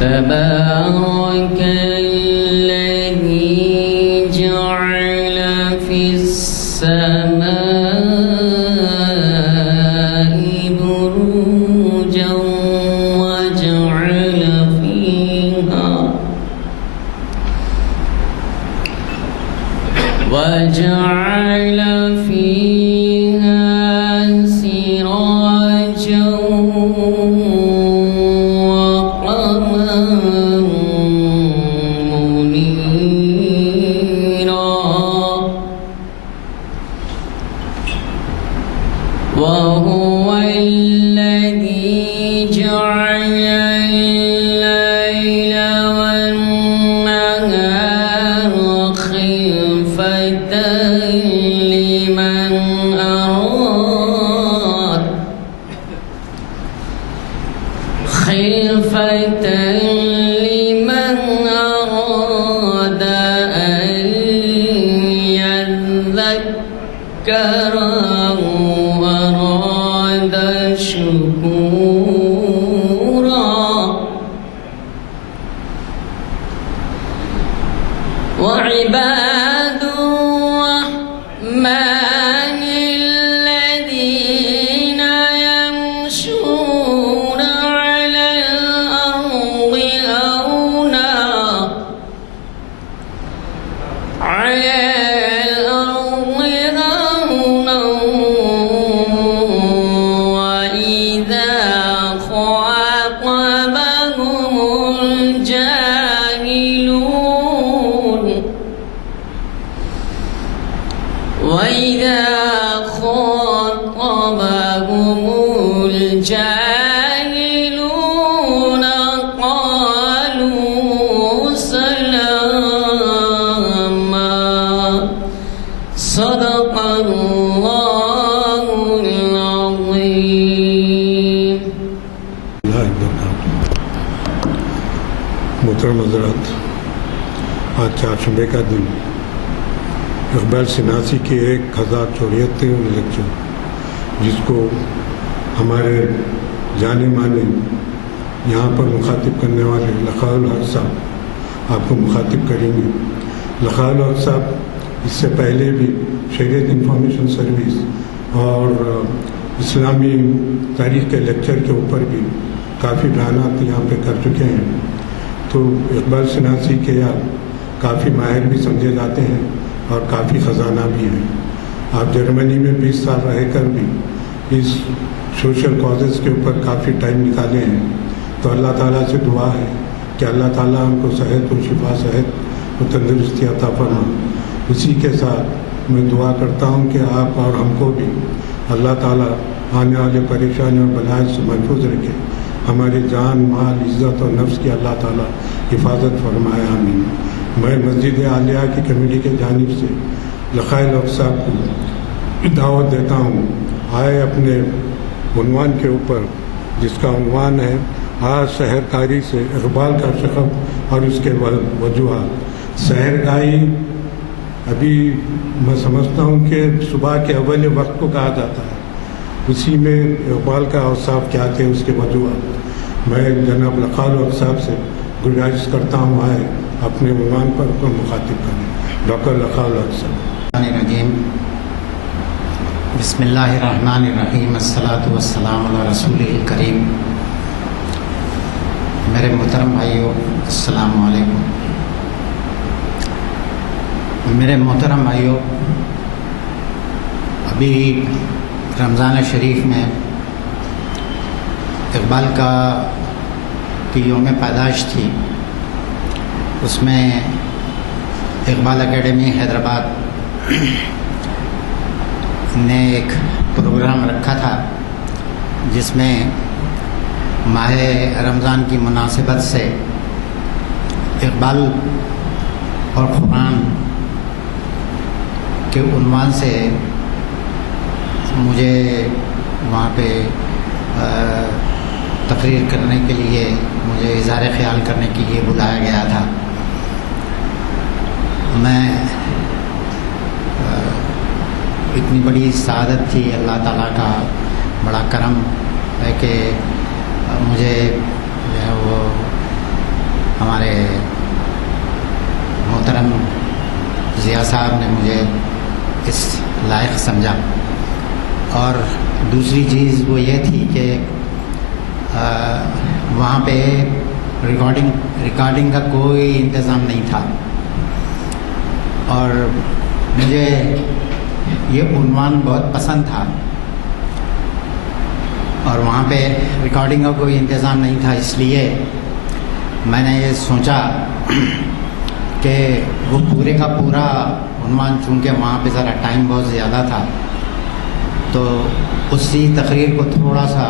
تبارك الذي جعل في السماء بروجا وجعل فيها سراجا وقمرا منيرا وهو الذي جعل الليل والنهار خلفة لمن أراد أن يذكر أو أراد شكورا وعباد الرحمن الذين يمشون على الأرض هونا وإذا خاطبهم الجاهلون قالوا سلاما صدق الله العظيم. محترم حضرات، آج چہارشنبے کا دن اقبال سناسی کے 1084 لیکچر، جس کو ہمارے جانے مانے یہاں پر مخاطب کرنے والے لقاء الحق صاحب آپ کو مخاطب کریں گے. لقاء الحق صاحب اس سے پہلے بھی شریعت انفارمیشن سروس اور اسلامی تاریخ کے لیکچر کے اوپر بھی کافی بیانات یہاں پہ کر چکے ہیں. تو اقبال سناسی کے آپ کافی ماہر بھی سمجھے جاتے ہیں اور کافی خزانہ بھی ہیں. آپ جرمنی میں 20 سال رہ کر بھی اس سوشل کازز کے اوپر کافی ٹائم نکالے ہیں. تو اللہ تعالیٰ سے دعا ہے کہ اللہ تعالیٰ ہم کو صحت و شفا، صحت و تندرستی عطا فرما. اسی کے ساتھ میں دعا کرتا ہوں کہ آپ اور ہم کو بھی اللہ تعالیٰ آنے والے پریشانی اور بلائے سے محفوظ رکھے. ہماری جان، مال، عزت اور نفس کی اللہ تعالیٰ حفاظت فرمائے، آمین. میں مسجد عالیہ کی کمیٹی کے جانب سے لقاء الحق صاحب کو دعوت دیتا ہوں، آئے اپنے عنوان کے اوپر، جس کا عنوان ہے آج سحرکاری سے اقبال کا شغف اور اس کے وجوہات. سحرگاہی ابھی میں سمجھتا ہوں کہ صبح کے اول وقت کو کہا جاتا ہے. اسی میں اقبال کا اوصاف کیا تھے، اس کے وجوہات. میں جناب لقاء الحق صاحب سے گزارش کرتا ہوں آئے اپنے عنوان پر مخاطب کریں. ڈاکٹر لقاء الحق صاحب. بسم اللہ الرحمن الرحیم. الصلاۃ والسلام علی رسول الکریم. میرے محترم بھائیوں، السلام علیکم. میرے محترم بھائیوں، ابھی رمضان شریف میں اقبال کی یوم پیدائش تھی. اس میں اقبال اکیڈمی حیدرآباد نے ایک پروگرام رکھا تھا، جس میں ماہ رمضان کی مناسبت سے اقبال اور قرآن کے عنوان سے مجھے وہاں پہ تقریر کرنے کے لیے، مجھے اظہار خیال کرنے کے لیے بلایا گیا تھا. میں اتنی بڑی سعادت تھی، اللہ تعالیٰ کا بڑا کرم ہے کہ مجھے جو ہے وہ ہمارے محترم ضیاء صاحب نے مجھے اس لائق سمجھا، اور دوسری چیز وہ یہ تھی کہ وہاں پہ ریکارڈنگ کا کوئی انتظام نہیں تھا، اور مجھے یہ عنوان بہت پسند تھا، اور وہاں پہ ریکارڈنگ کا کوئی انتظام نہیں تھا، اس لیے میں نے یہ سوچا کہ وہ پورے کا پورا عنوان، چونکہ وہاں پہ ذرا ٹائم بہت زیادہ تھا، تو اسی تقریر کو تھوڑا سا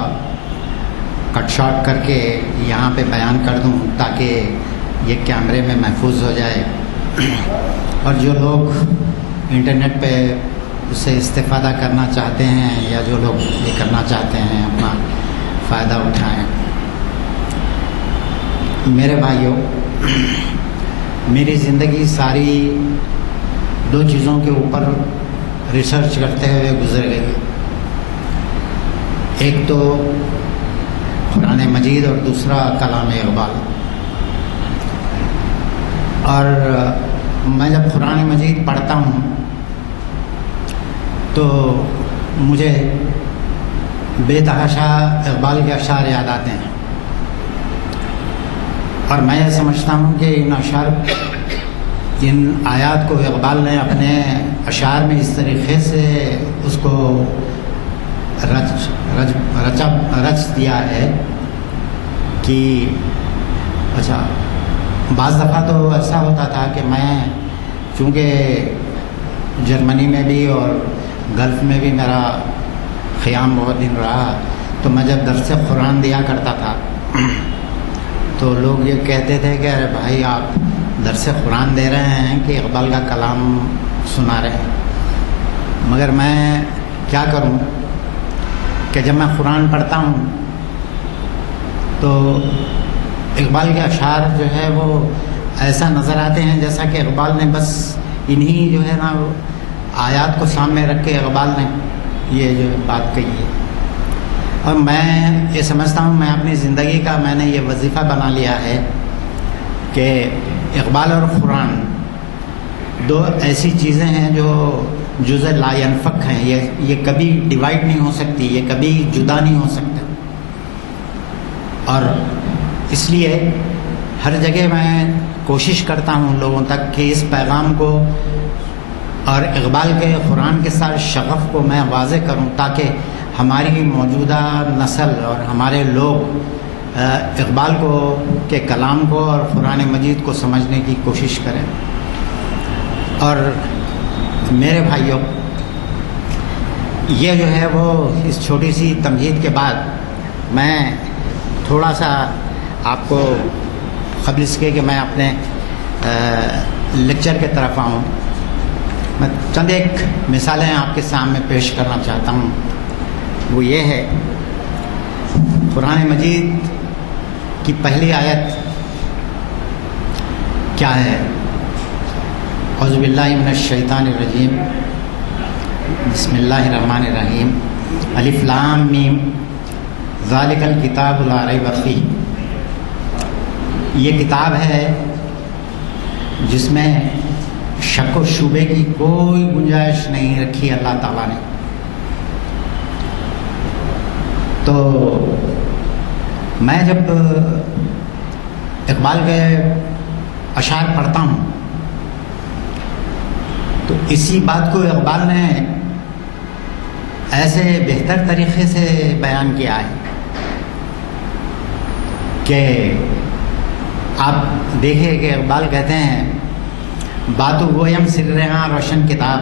کٹ شارٹ کر کے یہاں پہ بیان کر دوں تاکہ یہ کیمرے میں محفوظ ہو جائے، اور جو لوگ انٹرنیٹ پہ اس سے استفادہ کرنا چاہتے ہیں یا جو لوگ یہ کرنا چاہتے ہیں اپنا فائدہ اٹھائیں۔ میرے بھائیوں، میری زندگی ساری دو چیزوں کے اوپر ریسرچ کرتے ہوئے گزر گئی، ایک تو قرآن مجید اور دوسرا کلام اقبال۔ اور میں جب قرآن مجید پڑھتا ہوں تو مجھے بے تحاشا اقبال کے اشعار یاد آتے ہیں، اور میں یہ سمجھتا ہوں کہ ان آیات کو اقبال نے اپنے اشعار میں اس طریقے سے اس کو رچ دیا ہے کہ اچھا، بعض دفعہ تو ایسا ہوتا تھا کہ میں چونکہ جرمنی میں بھی اور گلف میں بھی میرا قیام بہت دن رہا، تو میں جب درس قرآن دیا کرتا تھا تو لوگ یہ کہتے تھے کہ ارے بھائی، آپ درس قرآن دے رہے ہیں کہ اقبال کا کلام سنا رہے ہیں؟ مگر میں کیا کروں کہ جب میں قرآن پڑھتا ہوں تو اقبال کے اشعار جو ہے وہ ایسا نظر آتے ہیں جیسا کہ اقبال نے بس انہی جو ہے نا آیات کو سامنے رکھ کے اقبال نے یہ جو بات کہی ہے۔ اور میں یہ سمجھتا ہوں، میں اپنی زندگی کا میں نے یہ وظیفہ بنا لیا ہے کہ اقبال اور قرآن دو ایسی چیزیں ہیں جو جزء لا ينفک ہیں، یہ کبھی ڈیوائڈ نہیں ہو سکتی، یہ کبھی جدا نہیں ہو سکتا، اور اس لیے ہر جگہ میں کوشش کرتا ہوں لوگوں تک کہ اس پیغام کو اور اقبال کے قرآن کے ساتھ شغف کو میں واضح کروں تاکہ ہماری موجودہ نسل اور ہمارے لوگ اقبال کے کلام کو اور قرآن مجید کو سمجھنے کی کوشش کریں۔ اور میرے بھائیوں، یہ جو ہے وہ اس چھوٹی سی تمہید کے بعد میں تھوڑا سا آپ کو قبل اس کے کہ میں اپنے لیکچر کی طرف آؤں، میں چند ایک مثالیں آپ کے سامنے پیش کرنا چاہتا ہوں۔ وہ یہ ہے، قرآن مجید کی پہلی آیت کیا ہے؟ اعوذ باللہ من الشیطان الرجیم، بسم اللہ الرحمن الرحیم، الف لام میم ذالک الکتاب لا ریب فیہ۔ یہ کتاب ہے جس میں شک و شبے کی کوئی گنجائش نہیں رکھی اللہ تعالیٰ نے۔ تو میں جب اقبال کے اشعار پڑھتا ہوں تو اسی بات کو اقبال نے ایسے بہتر طریقے سے بیان کیا ہے کہ آپ دیکھیں کہ اقبال کہتے ہیں، باتو گویم سرہاں روشن کتاب،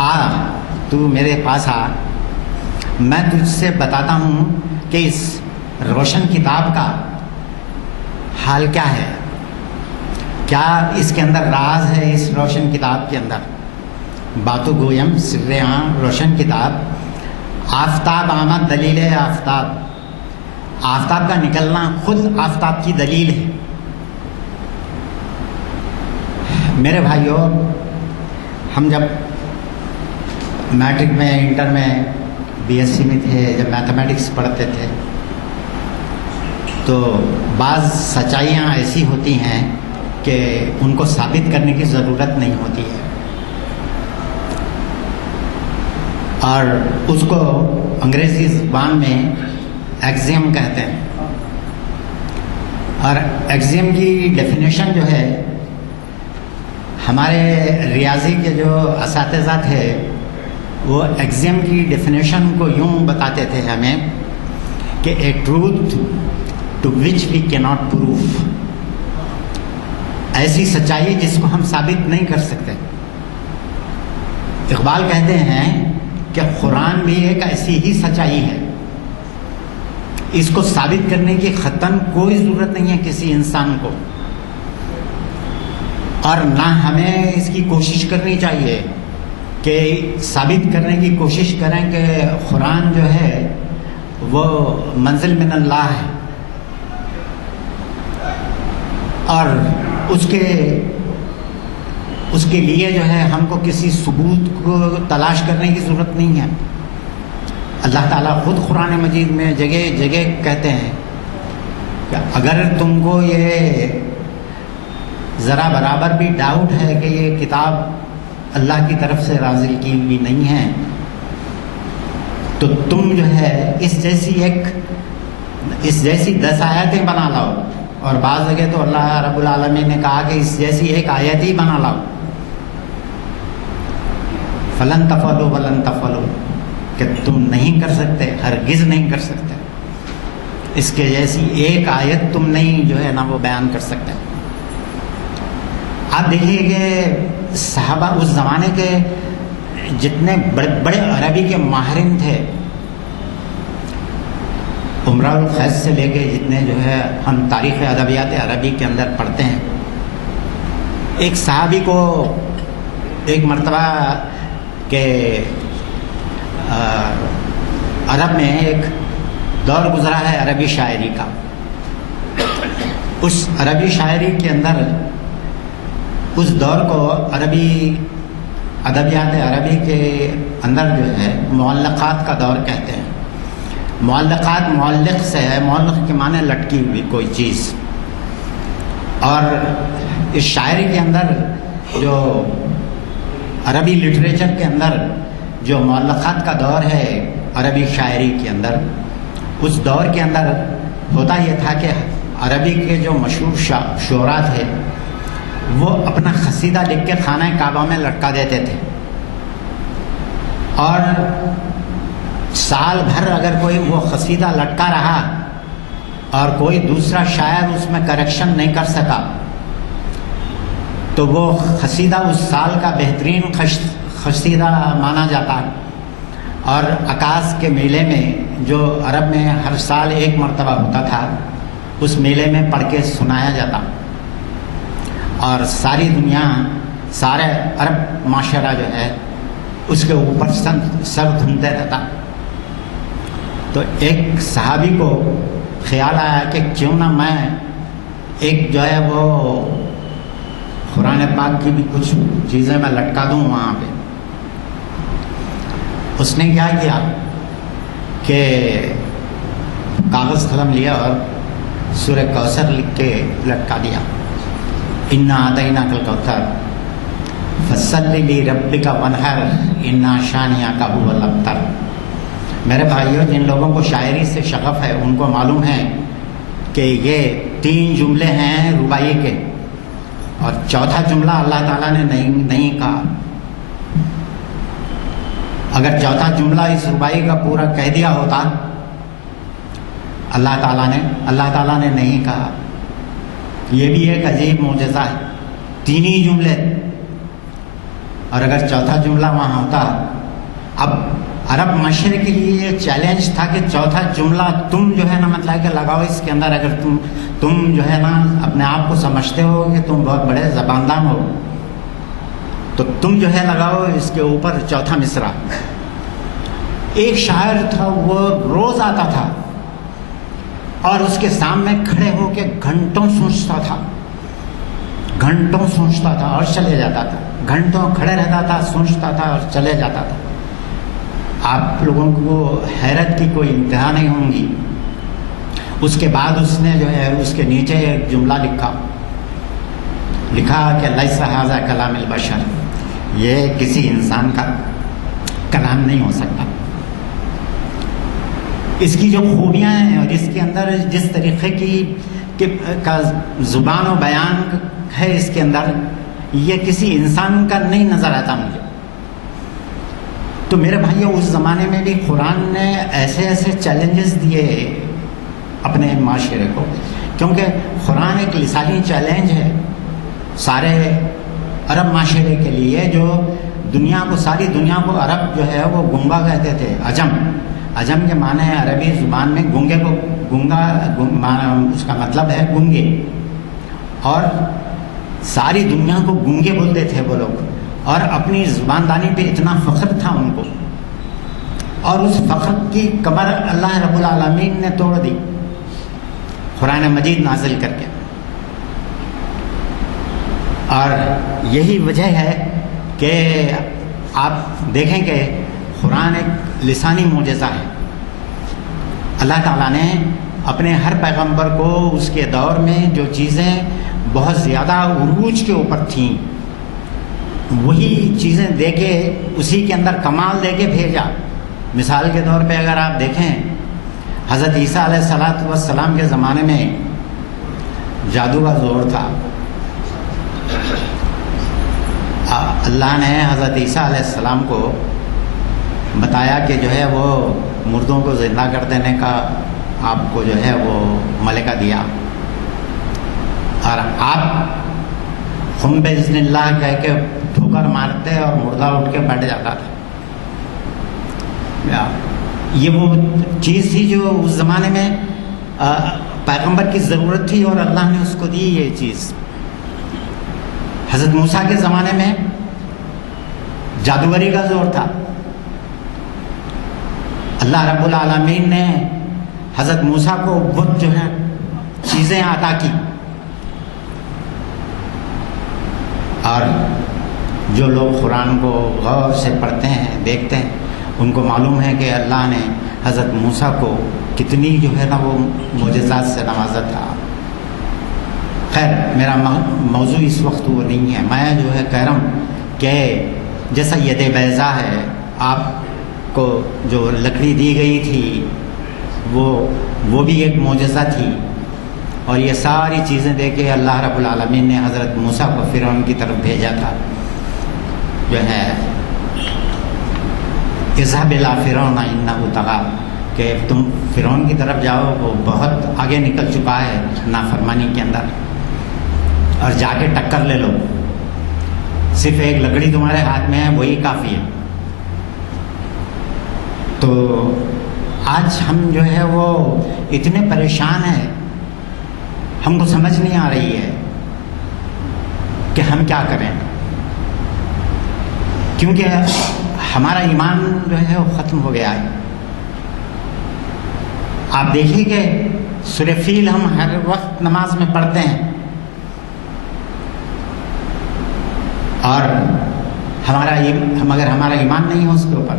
آ تو میرے پاس آ، میں تجھ سے بتاتا ہوں کہ اس روشن کتاب کا حال کیا ہے، کیا اس کے اندر راز ہے، اس روشن کتاب کے اندر۔ باتو گویم سرہاں روشن کتاب، آفتاب آمد دلیل ہے آفتاب، آفتاب کا نکلنا خود آفتاب کی دلیل ہے۔ میرے بھائیوں، ہم جب میٹرک میں، انٹر میں، بی ایس سی میں تھے، جب میتھمیٹکس پڑھتے تھے تو بعض سچائیاں ایسی ہوتی ہیں کہ ان کو ثابت کرنے کی ضرورت نہیں ہوتی ہے، اور اس کو انگریزی زبان میں ایکزیم کہتے ہیں. اور ایکزیم کی ڈیفینیشن جو ہے، ہمارے ریاضی کے جو اساتذہ تھے وہ ایکزیم کی ڈیفینیشن کو یوں بتاتے تھے ہمیں کہ اے ٹروتھ ٹو وچ وی کی ناٹ پروف، ایسی سچائی جس کو ہم ثابت نہیں کر سکتے. اقبال کہتے ہیں کہ قرآن بھی ایک ایسی ہی سچائی ہے، اس کو ثابت کرنے کی قطعاً کوئی ضرورت نہیں ہے کسی انسان کو، اور نہ ہمیں اس کی کوشش کرنی چاہیے کہ ثابت کرنے کی کوشش کریں کہ قرآن جو ہے وہ منزل من اللہ ہے، اور اس کے لیے جو ہے ہم کو کسی ثبوت کو تلاش کرنے کی ضرورت نہیں ہے. اللہ تعالیٰ خود قرآن مجید میں جگہ جگہ کہتے ہیں کہ اگر تم کو یہ ذرا برابر بھی ڈاؤٹ ہے کہ یہ کتاب اللہ کی طرف سے نازل کی ہوئی نہیں ہے، تو تم جو ہے اس جیسی 10 آیتیں بنا لاؤ. اور بعض جگہ تو اللہ رب العالمین نے کہا کہ اس جیسی ایک آیت ہی بنا لاؤ. فلن تفعلوا ولن تفعلوا، کہ تم نہیں کر سکتے، ہرگز نہیں کر سکتے، اس کے جیسی ایک آیت تم نہیں جو ہے نا وہ بیان کر سکتے. آپ دیکھیے کہ صحابہ اس زمانے کے جتنے بڑے بڑے عربی کے ماہرین تھے، امراء القیس سے لے کے جتنے جو ہے ہم تاریخ ادبیات عربی کے اندر پڑھتے ہیں، ایک صحابی کو ایک مرتبہ کہ عرب میں ایک دور گزرا ہے عربی شاعری کا. اس عربی شاعری کے اندر اس دور کو عربی ادبیات عربی کے اندر جو ہے معلقات کا دور کہتے ہیں. معلقات معلق سے ہے، معلق کے معنی لٹکی ہوئی کوئی چیز. اور اس شاعری کے اندر جو عربی لٹریچر کے اندر جو معلقات کا دور ہے عربی شاعری کے اندر، اس دور کے اندر ہوتا یہ تھا کہ عربی کے جو مشہور شعراء تھے وہ اپنا قصیدہ لکھ کے خانہ کعبہ میں لٹکا دیتے تھے، اور سال بھر اگر کوئی وہ قصیدہ لٹکا رہا اور کوئی دوسرا شاعر اس میں کریکشن نہیں کر سکا تو وہ قصیدہ اس سال کا بہترین قصیدہ مانا جاتا. اور عکاس کے میلے میں جو عرب میں ہر سال ایک مرتبہ ہوتا تھا، اس میلے میں پڑھ کے سنایا جاتا، اور ساری دنیا، سارے عرب معاشرہ جو ہے اس کے اوپر سر دھنتے رہتا. تو ایک صحابی کو خیال آیا کہ کیوں نہ میں ایک جو ہے وہ قرآن پاک کی بھی کچھ چیزیں میں لٹکا دوں وہاں پہ. اس نے کیا کیا کہ کاغذ قلم لیا اور سورہ کوثر لکھ کے لٹکا دیا. انا اعطیناک الکوثر فصلی لربک وانحر انا شانئک ھو الابتر. میرے بھائیوں، جن لوگوں کو شاعری سے شغف ہے ان کو معلوم ہے کہ یہ 3 جملے ہیں رباعی کے، اور چوتھا جملہ اللہ تعالیٰ نے نہیں کہا. اگر چوتھا جملہ اس رباعی کا پورا کہہ دیا ہوتا اللہ تعالیٰ نے نہیں کہا. یہ بھی ایک عجیب معجزہ ہے، 3 ہی جملے، اور اگر چوتھا جملہ وہاں ہوتا. اب عرب معاشرے کے لیے یہ چیلنج تھا کہ چوتھا جملہ تم جو ہے نا مطلب کہ لگاؤ اس کے اندر. اگر تم جو ہے نا اپنے آپ کو سمجھتے ہو کہ تم بہت بڑے زباندان ہو تو تم جو ہے لگاؤ اس کے اوپر چوتھا مصرع. ایک شاعر تھا، وہ روز آتا تھا اور اس کے سامنے کھڑے ہو کے گھنٹوں سوچتا تھا اور چلے جاتا تھا. گھنٹوں کھڑے رہتا تھا، سوچتا تھا اور چلے جاتا تھا. آپ لوگوں کو حیرت کی کوئی انتہا نہیں ہوں گی. اس کے بعد اس نے جو ہے اس کے نیچے ایک جملہ لکھا کہ لیس ھذا کلام البشر، یہ کسی انسان کا کلام نہیں ہو سکتا۔ اس کی جو خوبیاں ہیں اور اس کے اندر جس طریقے کا زبان و بیان ہے اس کے اندر، یہ کسی انسان کا نہیں نظر آتا مجھے۔ تو میرے بھائیو، اس زمانے میں بھی قرآن نے ایسے ایسے چیلنجز دیے اپنے معاشرے کو، کیونکہ قرآن ایک لسانی چیلنج ہے سارے عرب معاشرے کے لیے، جو ساری دنیا کو عرب جو ہے وہ گنگا کہتے تھے، عجم کے معنی ہے عربی زبان میں گنگے کو اس کا مطلب ہے گنگے، اور ساری دنیا کو گنگے بولتے تھے وہ لوگ، اور اپنی زباندانی پہ اتنا فخر تھا ان کو، اور اس فخر کی کمر اللہ رب العالمین نے توڑ دی قرآن مجید نازل کر کے۔ اور یہی وجہ ہے کہ آپ دیکھیں کہ قرآن ایک لسانی معجزہ ہے۔ اللہ تعالیٰ نے اپنے ہر پیغمبر کو اس کے دور میں جو چیزیں بہت زیادہ عروج کے اوپر تھیں، وہی چیزیں دے کے اسی کے اندر کمال دے کے بھیجا۔ مثال کے طور پہ اگر آپ دیکھیں، حضرت عیسیٰ علیہ السلام کے زمانے میں جادو کا زور تھا۔ اللہ نے حضرت عیسیٰ علیہ السلام کو بتایا کہ جو ہے وہ مردوں کو زندہ کر دینے کا آپ کو جو ہے وہ ملکہ دیا، اور آپ ہم بِإِذْنِ اللہ کہہ کے ٹھوکر مارتے اور مردہ اٹھ کے بیٹھ جاتا تھا۔ یہ وہ چیز تھی جو اس زمانے میں پیغمبر کی ضرورت تھی، اور اللہ نے اس کو دی یہ چیز۔ حضرت موسیٰ کے زمانے میں جادوگری کا زور تھا۔ اللہ رب العالمین نے حضرت موسیٰ کو وہ جو ہے چیزیں عطا کی، اور جو لوگ قرآن کو غور سے پڑھتے ہیں دیکھتے ہیں ان کو معلوم ہے کہ اللہ نے حضرت موسیٰ کو کتنی جو ہے نا وہ معجزات سے نوازا تھا۔ خیر، میرا موضوع اس وقت وہ نہیں ہے، میں جو ہے کہہ رہا ہوں کہ جیسا ید بیضا ہے، آپ کو جو لکڑی دی گئی تھی وہ بھی ایک معجزہ تھی، اور یہ ساری چیزیں دے کے اللہ رب العالمین نے حضرت موسیٰ کو فرعون کی طرف بھیجا تھا، جو ہے اذهب الى فرعون انه طغى، کہ تم فرعون کی طرف جاؤ، وہ بہت آگے نکل چکا ہے نافرمانی کے اندر، اور جا کے ٹکر لے لو، صرف ایک لکڑی تمہارے ہاتھ میں ہے وہی کافی ہے۔ تو آج ہم جو ہے وہ اتنے پریشان ہیں، ہم کو سمجھ نہیں آ رہی ہے کہ ہم کیا کریں، کیونکہ ہمارا ایمان جو ہے وہ ختم ہو گیا ہے۔ آپ دیکھیے کہ سورہ فیل ہم ہر وقت نماز میں پڑھتے ہیں، اور اگر ہمارا ایمان نہیں ہو اس کے اوپر،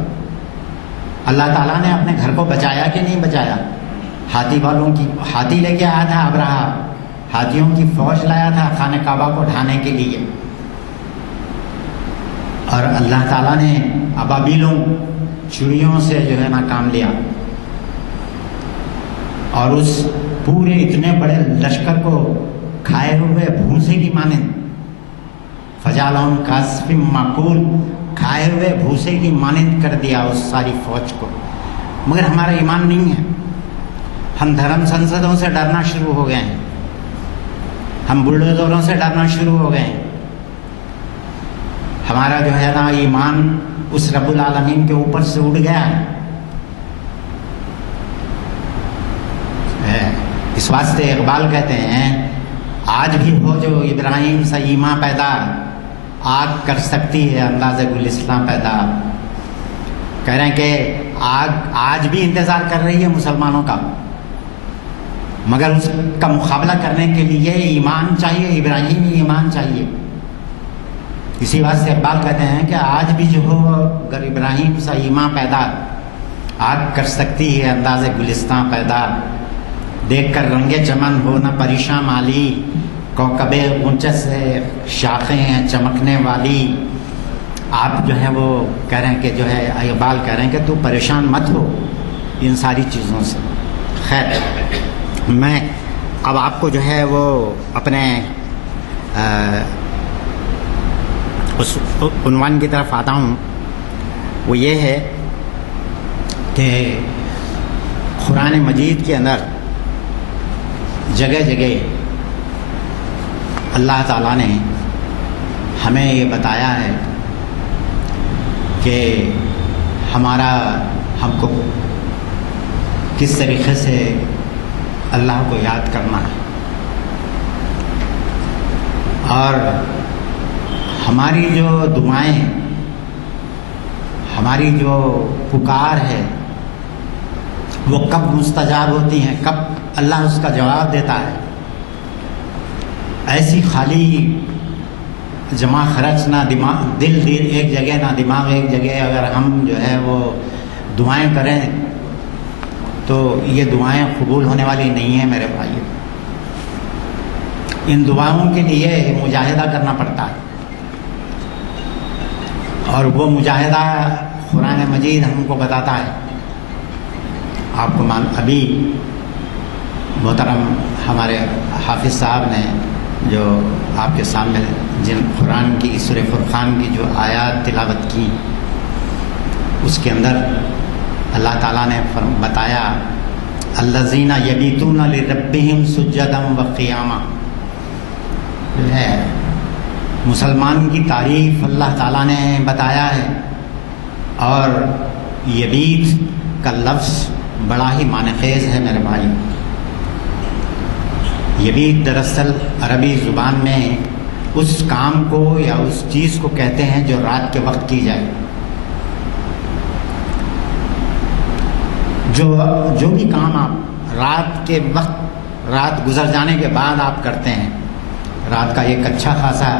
اللہ تعالیٰ نے اپنے گھر کو بچایا کہ نہیں بچایا؟ ہاتھی لے کے آیا تھا ابرہا، ہاتھیوں کی فوج لایا تھا خانہ کعبہ کو ڈھانے کے لیے، اور اللہ تعالیٰ نے ابابیلوں چڑیوں سے جو ہے نا کام لیا، اور اس پورے اتنے بڑے لشکر کو کھائے ہوئے بھوسے کی مانند، فجعلہم کعصف مأکول، کھائے ہوئے بھوسے کی مانند کر دیا اس ساری فوج کو۔ مگر ہمارا ایمان نہیں ہے، ہم دھرم سنسدوں سے ڈرنا شروع ہو گئے ہیں، ہم بلڈوزروں سے ڈرنا شروع ہو گئے ہیں، ہمارا جو ہے نا ایمان اس رب العالمین کے اوپر سے اڑ گیا ہے۔ اس واسطے اقبال کہتے ہیں، آج بھی ہو جو ابراہیم سے ایماں پیدا، آگ کر سکتی ہے انداز گلستاں پیدا۔ کہہ رہے ہیں کہ آگ آج بھی انتظار کر رہی ہے مسلمانوں کا، مگر اس کا مقابلہ کرنے کے لیے ایمان چاہیے، ابراہیمی ایمان چاہیے۔ اسی واسطے اقبال کہتے ہیں کہ آج بھی جو ہو اگر ابراہیم سے ایمان پیدا، آگ کر سکتی ہے انداز گلستاں پیدا۔ دیکھ کر رنگے چمن ہو نہ پریشاں مالی، کوکبے اونچے سے شاخیں ہیں چمکنے والی. آپ جو ہے وہ کہہ رہے ہیں کہ جو ہے اقبال کہہ رہے ہیں کہ تو پریشان مت ہو ان ساری چیزوں سے. خیر، میں اب آپ کو جو ہے وہ اپنے اس عنوان کی طرف آتا ہوں. وہ یہ ہے کہ قرآن مجید کے اندر جگہ جگہ اللہ تعالیٰ نے ہمیں یہ بتایا ہے کہ ہم کو کس طریقے سے اللہ کو یاد کرنا ہے، اور ہماری جو دعائیں، ہماری جو پکار ہے وہ کب مستجاب ہوتی ہیں، کب اللہ اس کا جواب دیتا ہے. ایسی خالی جمع خرچ، نہ دل ایک جگہ نہ دماغ ایک جگہ اگر ہم جو ہے وہ دعائیں کریں تو یہ دعائیں قبول ہونے والی نہیں ہیں میرے بھائیو. ان دعاؤں کے لیے مجاہدہ کرنا پڑتا ہے، اور وہ مجاہدہ قرآن مجید ہم کو بتاتا ہے. آپ کو ابھی محترم ہمارے حافظ صاحب نے جو آپ کے سامنے جن قرآن کی سورہ فرقان کی جو آیات تلاوت کی، اس کے اندر اللہ تعالیٰ نے بتایا الذین یبیتون لربہم سجدا وقیاما. جو ہے مسلمان کی تعریف اللہ تعالیٰ نے بتایا ہے، اور یبیت کا لفظ بڑا ہی معنی خیز ہے میرے بھائی. یبیت دراصل عربی زبان میں اس کام کو یا اس چیز کو کہتے ہیں جو رات کے وقت کی جائے. جو بھی کام آپ رات کے وقت، رات گزر جانے کے بعد آپ کرتے ہیں، رات کا ایک اچھا خاصا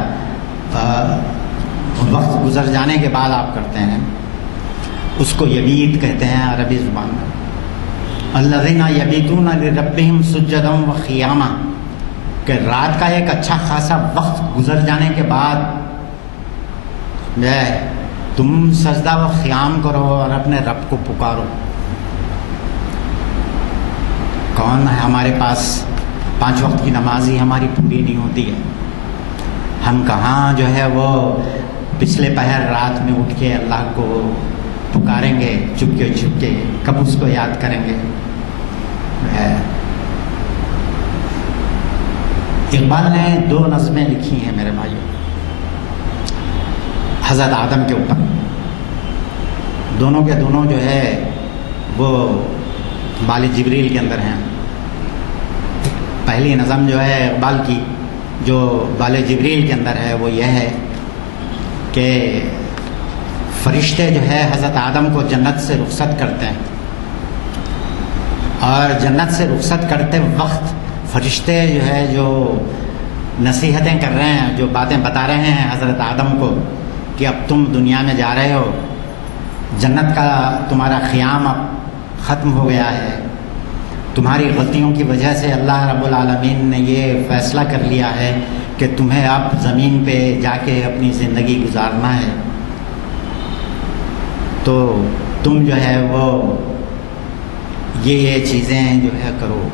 وقت گزر جانے کے بعد آپ کرتے ہیں، اس کو یبیت کہتے ہیں عربی زبان میں. الذین یبیتون لربہم سجدا وقیاما، کہ رات کا ایک اچھا خاصا وقت گزر جانے کے بعد تم سجدہ و قیام کرو اور اپنے رب کو پکارو. کون ہے ہمارے پاس 5 وقت کی نماز ہی ہماری پوری نہیں ہوتی ہے. ہم کہاں جو ہے وہ پچھلے پہر رات میں اٹھ کے اللہ کو پکاریں گے چپکے چپکے، کب اس کو یاد کریں گے. اقبال نے 2 نظمیں لکھی ہیں میرے بھائیوں حضرت آدم کے اوپر. دونوں کے دونوں جو ہے وہ بال جبریل کے اندر ہیں. پہلی نظم جو ہے اقبال کی جو بال جبریل کے اندر ہے وہ یہ ہے کہ فرشتے جو ہے حضرت آدم کو جنت سے رخصت کرتے ہیں، اور جنت سے رخصت کرتے وقت فرشتے جو ہے جو نصیحتیں کر رہے ہیں، جو باتیں بتا رہے ہیں حضرت آدم کو کہ اب تم دنیا میں جا رہے ہو، جنت کا تمہارا قیام اب ختم ہو گیا ہے، تمہاری غلطیوں کی وجہ سے اللہ رب العالمین نے یہ فیصلہ کر لیا ہے کہ تمہیں اب زمین پہ جا کے اپنی زندگی گزارنا ہے، تو تم جو ہے وہ یہ چیزیں جو ہے کرو.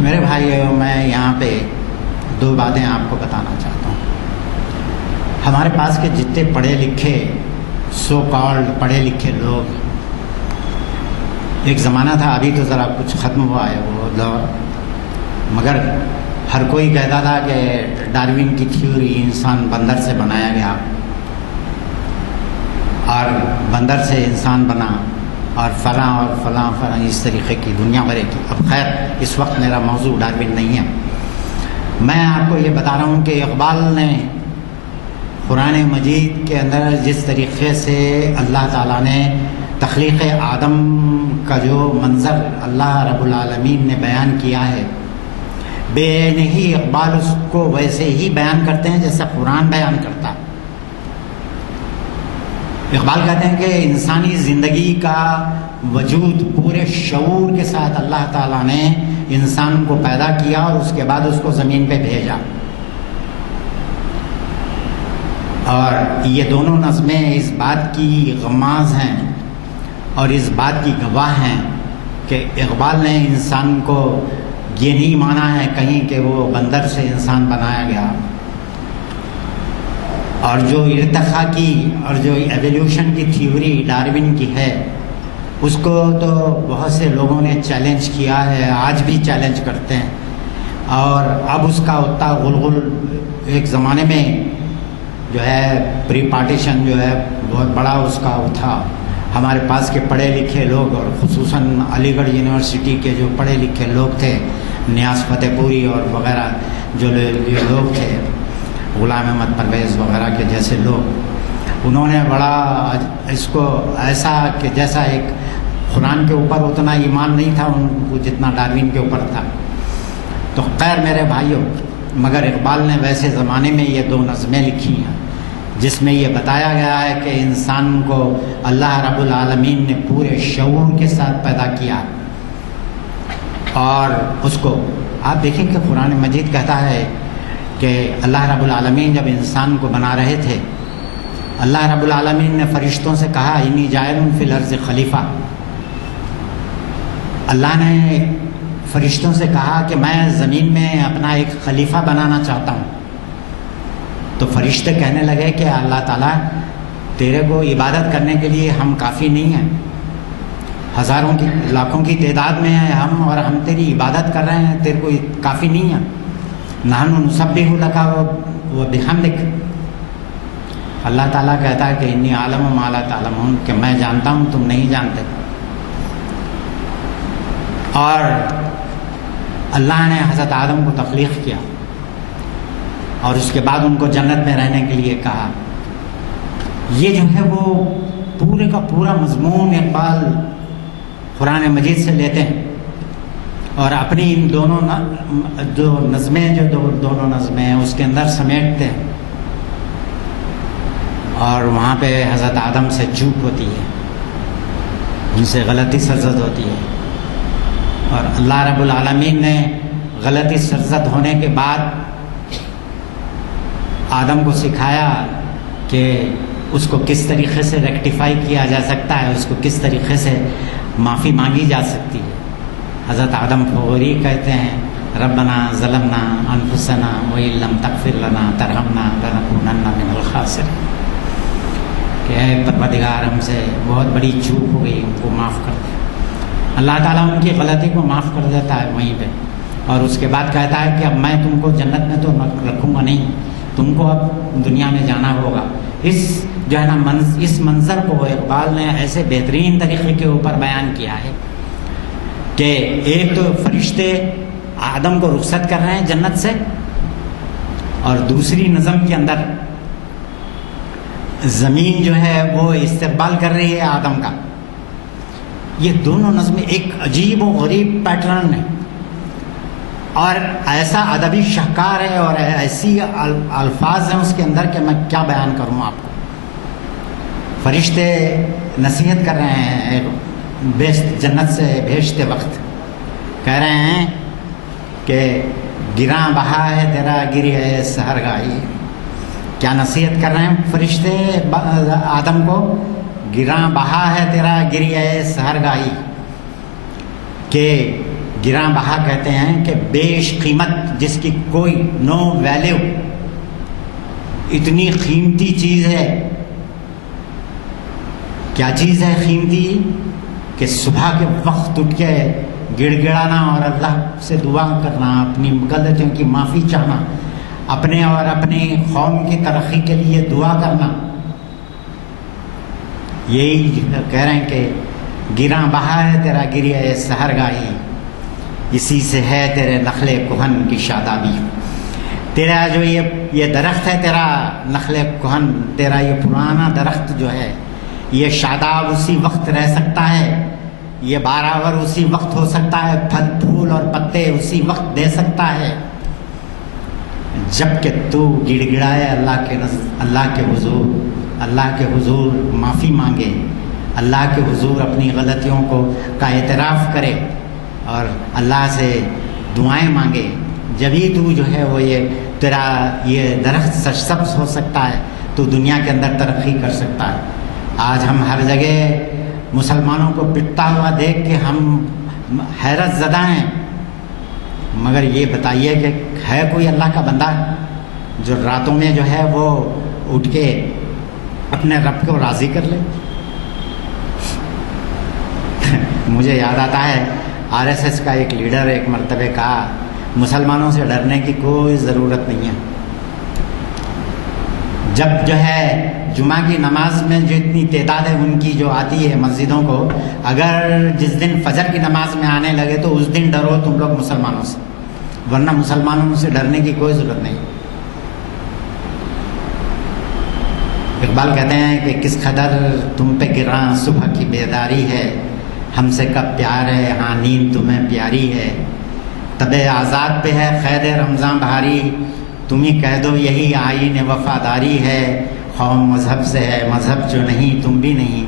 میرے بھائیو، میں یہاں پہ 2 باتیں آپ کو بتانا چاہتا ہوں. ہمارے پاس کے جتنے پڑھے لکھے سو کالڈ پڑھے لکھے لوگ، ایک زمانہ تھا، ابھی تو ذرا کچھ ختم ہوا ہے وہ دور، مگر ہر کوئی کہتا تھا کہ ڈاروین کی تھیوری، انسان بندر سے بنایا گیا اور بندر سے انسان بنا اور فلاں اور فلاں فلاں، اس طریقے کی دنیا بھرے کی. اب خیر اس وقت میرا موضوع ڈاروین نہیں ہے. میں آپ کو یہ بتا رہا ہوں کہ اقبال نے قرآن مجید کے اندر جس طریقے سے اللہ تعالیٰ نے تخلیق آدم کا جو منظر اللہ رب العالمین نے بیان کیا ہے، بے نہیں اقبال اس کو ویسے ہی بیان کرتے ہیں جیسا قرآن بیان کرتا ہے. اقبال کہتے ہیں کہ انسانی زندگی کا وجود پورے شعور کے ساتھ اللہ تعالیٰ نے انسان کو پیدا کیا اور اس کے بعد اس کو زمین پہ بھیجا. اور یہ دونوں نظمیں اس بات کی غماز ہیں اور اس بات کی گواہ ہیں کہ اقبال نے انسان کو یہ نہیں مانا ہے کہیں کہ وہ بندر سے انسان بنایا گیا. اور جو ارتقاء کی اور جو ایولیوشن کی تھیوری ڈاروین کی ہے اس کو تو بہت سے لوگوں نے چیلنج کیا ہے، آج بھی چیلنج کرتے ہیں. اور اب اس کا اتنا غلغل ایک زمانے میں جو ہے پری پارٹیشن جو ہے بہت بڑا اس کا تھا. ہمارے پاس کے پڑھے لکھے لوگ اور خصوصاً علی گڑھ یونیورسٹی کے جو پڑھے لکھے لوگ تھے، نیاز فتح پوری اور وغیرہ جو لوگ تھے، غلام احمد پرویز وغیرہ کے جیسے لوگ، انہوں نے بڑا اس کو ایسا کہ جیسا ایک قرآن کے اوپر اتنا ایمان نہیں تھا ان کو جتنا ڈاروین کے اوپر تھا. تو خیر میرے بھائیوں، مگر اقبال نے ویسے زمانے میں یہ دو نظمیں لکھی ہیں جس میں یہ بتایا گیا ہے کہ انسان کو اللہ رب العالمین نے پورے شعور کے ساتھ پیدا کیا. اور اس کو آپ دیکھیں کہ قرآن مجید کہتا ہے کہ اللہ رب العالمین جب انسان کو بنا رہے تھے، اللہ رب العالمین نے فرشتوں سے کہا انی جاعل فی الارض خلیفہ. اللہ نے فرشتوں سے کہا کہ میں زمین میں اپنا ایک خلیفہ بنانا چاہتا ہوں. تو فرشتے کہنے لگے کہ اللہ تعالیٰ تیرے کو عبادت کرنے کے لیے ہم کافی نہیں ہیں، ہزاروں کی لاکھوں کی تعداد میں ہیں ہم، اور ہم تیری عبادت کر رہے ہیں، تیرے کو کافی نہیں ہے. نحن نسبح لک و بحمدک. اللہ تعالیٰ کہتا ہے کہ انی عالم ما لا تعلمون، کہ میں جانتا ہوں تم نہیں جانتے. اور اللہ نے حضرت آدم کو تخلیق کیا اور اس کے بعد ان کو جنت میں رہنے کے لیے کہا. یہ جو ہے وہ پورے کا پورا مضمون اقبال قرآن مجید سے لیتے ہیں اور اپنی ان دونوں جو نظمیں دونوں نظمیں ہیں اس کے اندر سمیٹتے ہیں. اور وہاں پہ حضرت آدم سے چوک ہوتی ہے، جن سے غلطی سرزد ہوتی ہے، اور اللہ رب العالمین نے غلطی سرزد ہونے کے بعد آدم کو سکھایا کہ اس کو کس طریقے سے ریکٹیفائی کیا جا سکتا ہے، اس کو کس طریقے سے معافی مانگی جا سکتی ہے. حضرت آدم فغوری کہتے ہیں ربنا ظلمنا انفسنا وَإِن لَّمْ تَغْفِرْ لَنَا تَرْحَمْنَا لَنَكُونَنَّ مِنَ الْخَاسِرِينَ، کہ اے پروردگار ہم سے بہت بڑی چوک ہو گئی، ان کو معاف کر دے. اللہ تعالیٰ ان کی غلطی کو معاف کر دیتا ہے وہیں پہ، اور اس کے بعد کہتا ہے کہ اب میں تم کو جنت میں تو رکھوں گا نہیں، تم کو اب دنیا میں جانا ہوگا. اس جو ہے نا اس منظر کو اقبال نے ایسے بہترین طریقے کے اوپر بیان کیا ہے کہ ایک تو فرشتے آدم کو رخصت کر رہے ہیں جنت سے، اور دوسری نظم کے اندر زمین جو ہے وہ استقبال کر رہی ہے آدم کا. یہ دونوں نظمیں ایک عجیب و غریب پیٹرن ہے اور ایسا ادبی شاہکار ہے اور ایسی الفاظ ہیں اس کے اندر کہ میں کیا بیان کروں آپ کو. فرشتے نصیحت کر رہے ہیں جنت سے بھیجتے وقت، کہہ رہے ہیں کہ گراں بہا ہے تیرا گری ہے سحرگاہی. کیا نصیحت کر رہے ہیں فرشتے آدم کو؟ گراں بہا ہے تیرا گری ہے سحرگاہی. کہ گراں بہا کہتے ہیں کہ بیش قیمت، جس کی کوئی نو ویلیو، اتنی قیمتی چیز ہے. کیا چیز ہے قیمتی؟ کہ صبح کے وقت اٹھ کے گڑ گڑانا اور اللہ سے دعا کرنا، اپنی غلطیوں کی معافی چاہنا، اپنے اور اپنی قوم کی ترقی کے لیے دعا کرنا. یہی کہہ رہے ہیں کہ گراں بہا ہے تیرا گری ہے سحرگاہی، اسی سے ہے تیرے نخل کہن کی شادابی. تیرا جو یہ درخت ہے، تیرا نخل کہن، تیرا یہ پرانا درخت جو ہے، یہ شاداب اسی وقت رہ سکتا ہے، یہ بارآور اسی وقت ہو سکتا ہے، پھل پھول اور پتے اسی وقت دے سکتا ہے جب کہ تو گڑ گڑائے اللہ کے حضور معافی مانگے اللہ کے حضور اپنی غلطیوں کا اعتراف کرے اور اللہ سے دعائیں مانگے، جبھی تو جو ہے وہ تیرا یہ درخت سرسبز ہو سکتا ہے، تو دنیا کے اندر ترقی کر سکتا ہے۔ آج ہم ہر جگہ مسلمانوں کو پٹتا ہوا دیکھ کے ہم حیرت زدہ ہیں، مگر یہ بتائیے کہ ہے کوئی اللہ کا بندہ جو راتوں میں جو ہے وہ اٹھ کے اپنے رب کو راضی کر لے؟ مجھے یاد آتا ہے RSS کا ایک لیڈر ایک مرتبہ کہا، مسلمانوں سے ڈرنے کی کوئی ضرورت نہیں ہے۔ جب جو ہے جمعہ کی نماز میں جو اتنی تعداد ہے ان کی جو آتی ہے مسجدوں کو، اگر جس دن فجر کی نماز میں آنے لگے تو اس دن ڈرو تم لوگ مسلمانوں سے، ورنہ مسلمانوں سے ڈرنے کی کوئی ضرورت نہیں۔ اقبال کہتے ہیں کہ کس قدر تم پہ گراں صبح کی بیداری ہے، ہم سے کب پیار ہے، ہاں نیند تمہیں پیاری ہے، طب آزاد پہ ہے قید رمضان بھاری، تم ہی کہہ دو یہی آئین وفاداری ہے، قوم مذہب سے ہے مذہب جو نہیں تم بھی نہیں،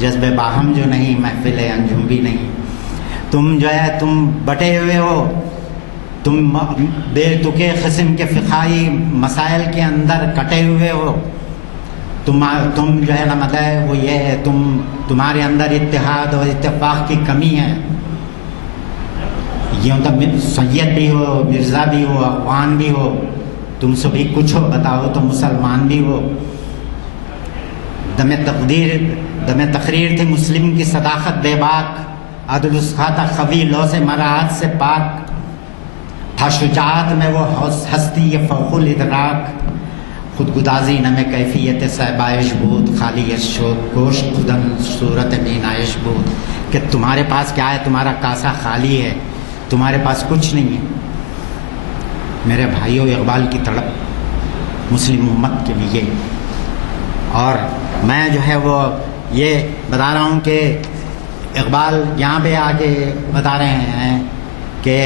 جذب باہم جو نہیں محفل انجم بھی نہیں، تم جو ہے تم بٹے ہوئے ہو، تم بے تکے قسم کے فقہی مسائل کے اندر کٹے ہوئے ہو، تم جو ہے نا مطلب وہ یہ ہے تمہارے اندر اتحاد اور اتفاق کی کمی ہے، یہ تو سید بھی ہو مرزا بھی ہو افغان بھی ہو، تم سبھی کچھ ہو بتاؤ تو مسلمان بھی ہو، دم تقریر تھی مسلم کی صداقت بے باک، عدل اسخاتا قوی لو سے مراحت سے پاک، تھا شجاعت میں وہ ہستی یہ فوق الادراک، خود گدازی نمے کیفیت صحبائش بود، خالی شود گوشت خودن صورت بینائش بود، کہ تمہارے پاس کیا ہے، تمہارا کاسا خالی ہے، تمہارے پاس کچھ نہیں ہے۔ میرے بھائیوں، اقبال کی تڑپ مسلم امت کے لیے، اور میں جو ہے وہ یہ بتا رہا ہوں کہ اقبال یہاں پہ آ کے بتا رہے ہیں کہ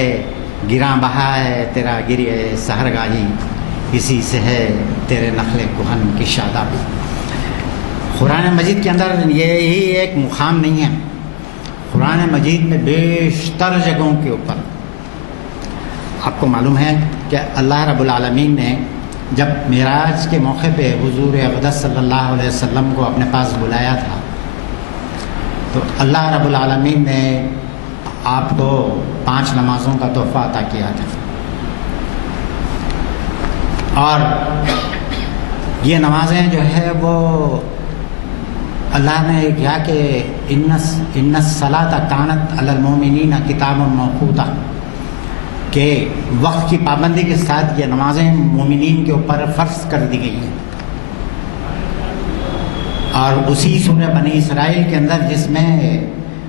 گراں بہا ہے تیرا گری سحرگاہی، اسی سے ہے تیرے نخل کہن کی شادابی۔ قرآن مجید کے اندر یہی ایک مقام نہیں ہے، قرآن مجید میں بیشتر جگہوں کے اوپر آپ کو معلوم ہے کہ اللہ رب العالمین نے جب معراج کے موقع پہ حضور اقدس صلی اللہ علیہ وسلم کو اپنے پاس بلایا تھا، تو اللہ رب العالمین نے آپ کو 5 نمازوں کا تحفہ عطا کیا تھا، اور یہ نمازیں جو ہے وہ اللہ نے کیا کہ ان الصلاۃ کانت علی المؤمنین کتابا موقوتا، کہ وقت کی پابندی کے ساتھ یہ نمازیں مومنین کے اوپر فرض کر دی گئی ہیں۔ اور اسی سورہ بنی اسرائیل کے اندر جس میں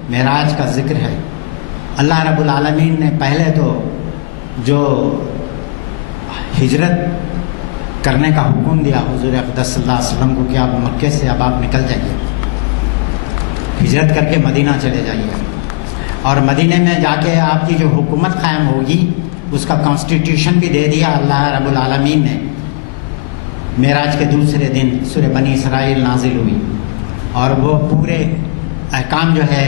معراج کا ذکر ہے، اللہ رب العالمین نے پہلے تو جو ہجرت کرنے کا حکم دیا حضور اقدس صلی اللہ علیہ وسلم کو کہ آپ مکے سے اب آپ نکل جائیے، ہجرت کر کے مدینہ چلے جائیے، اور مدینے میں جا کے آپ کی جو حکومت قائم ہوگی اس کا کانسٹیٹیوشن بھی دے دیا اللہ رب العالمین نے۔ معراج کے دوسرے دن سورہ بنی اسرائیل نازل ہوئی، اور وہ پورے احکام جو ہے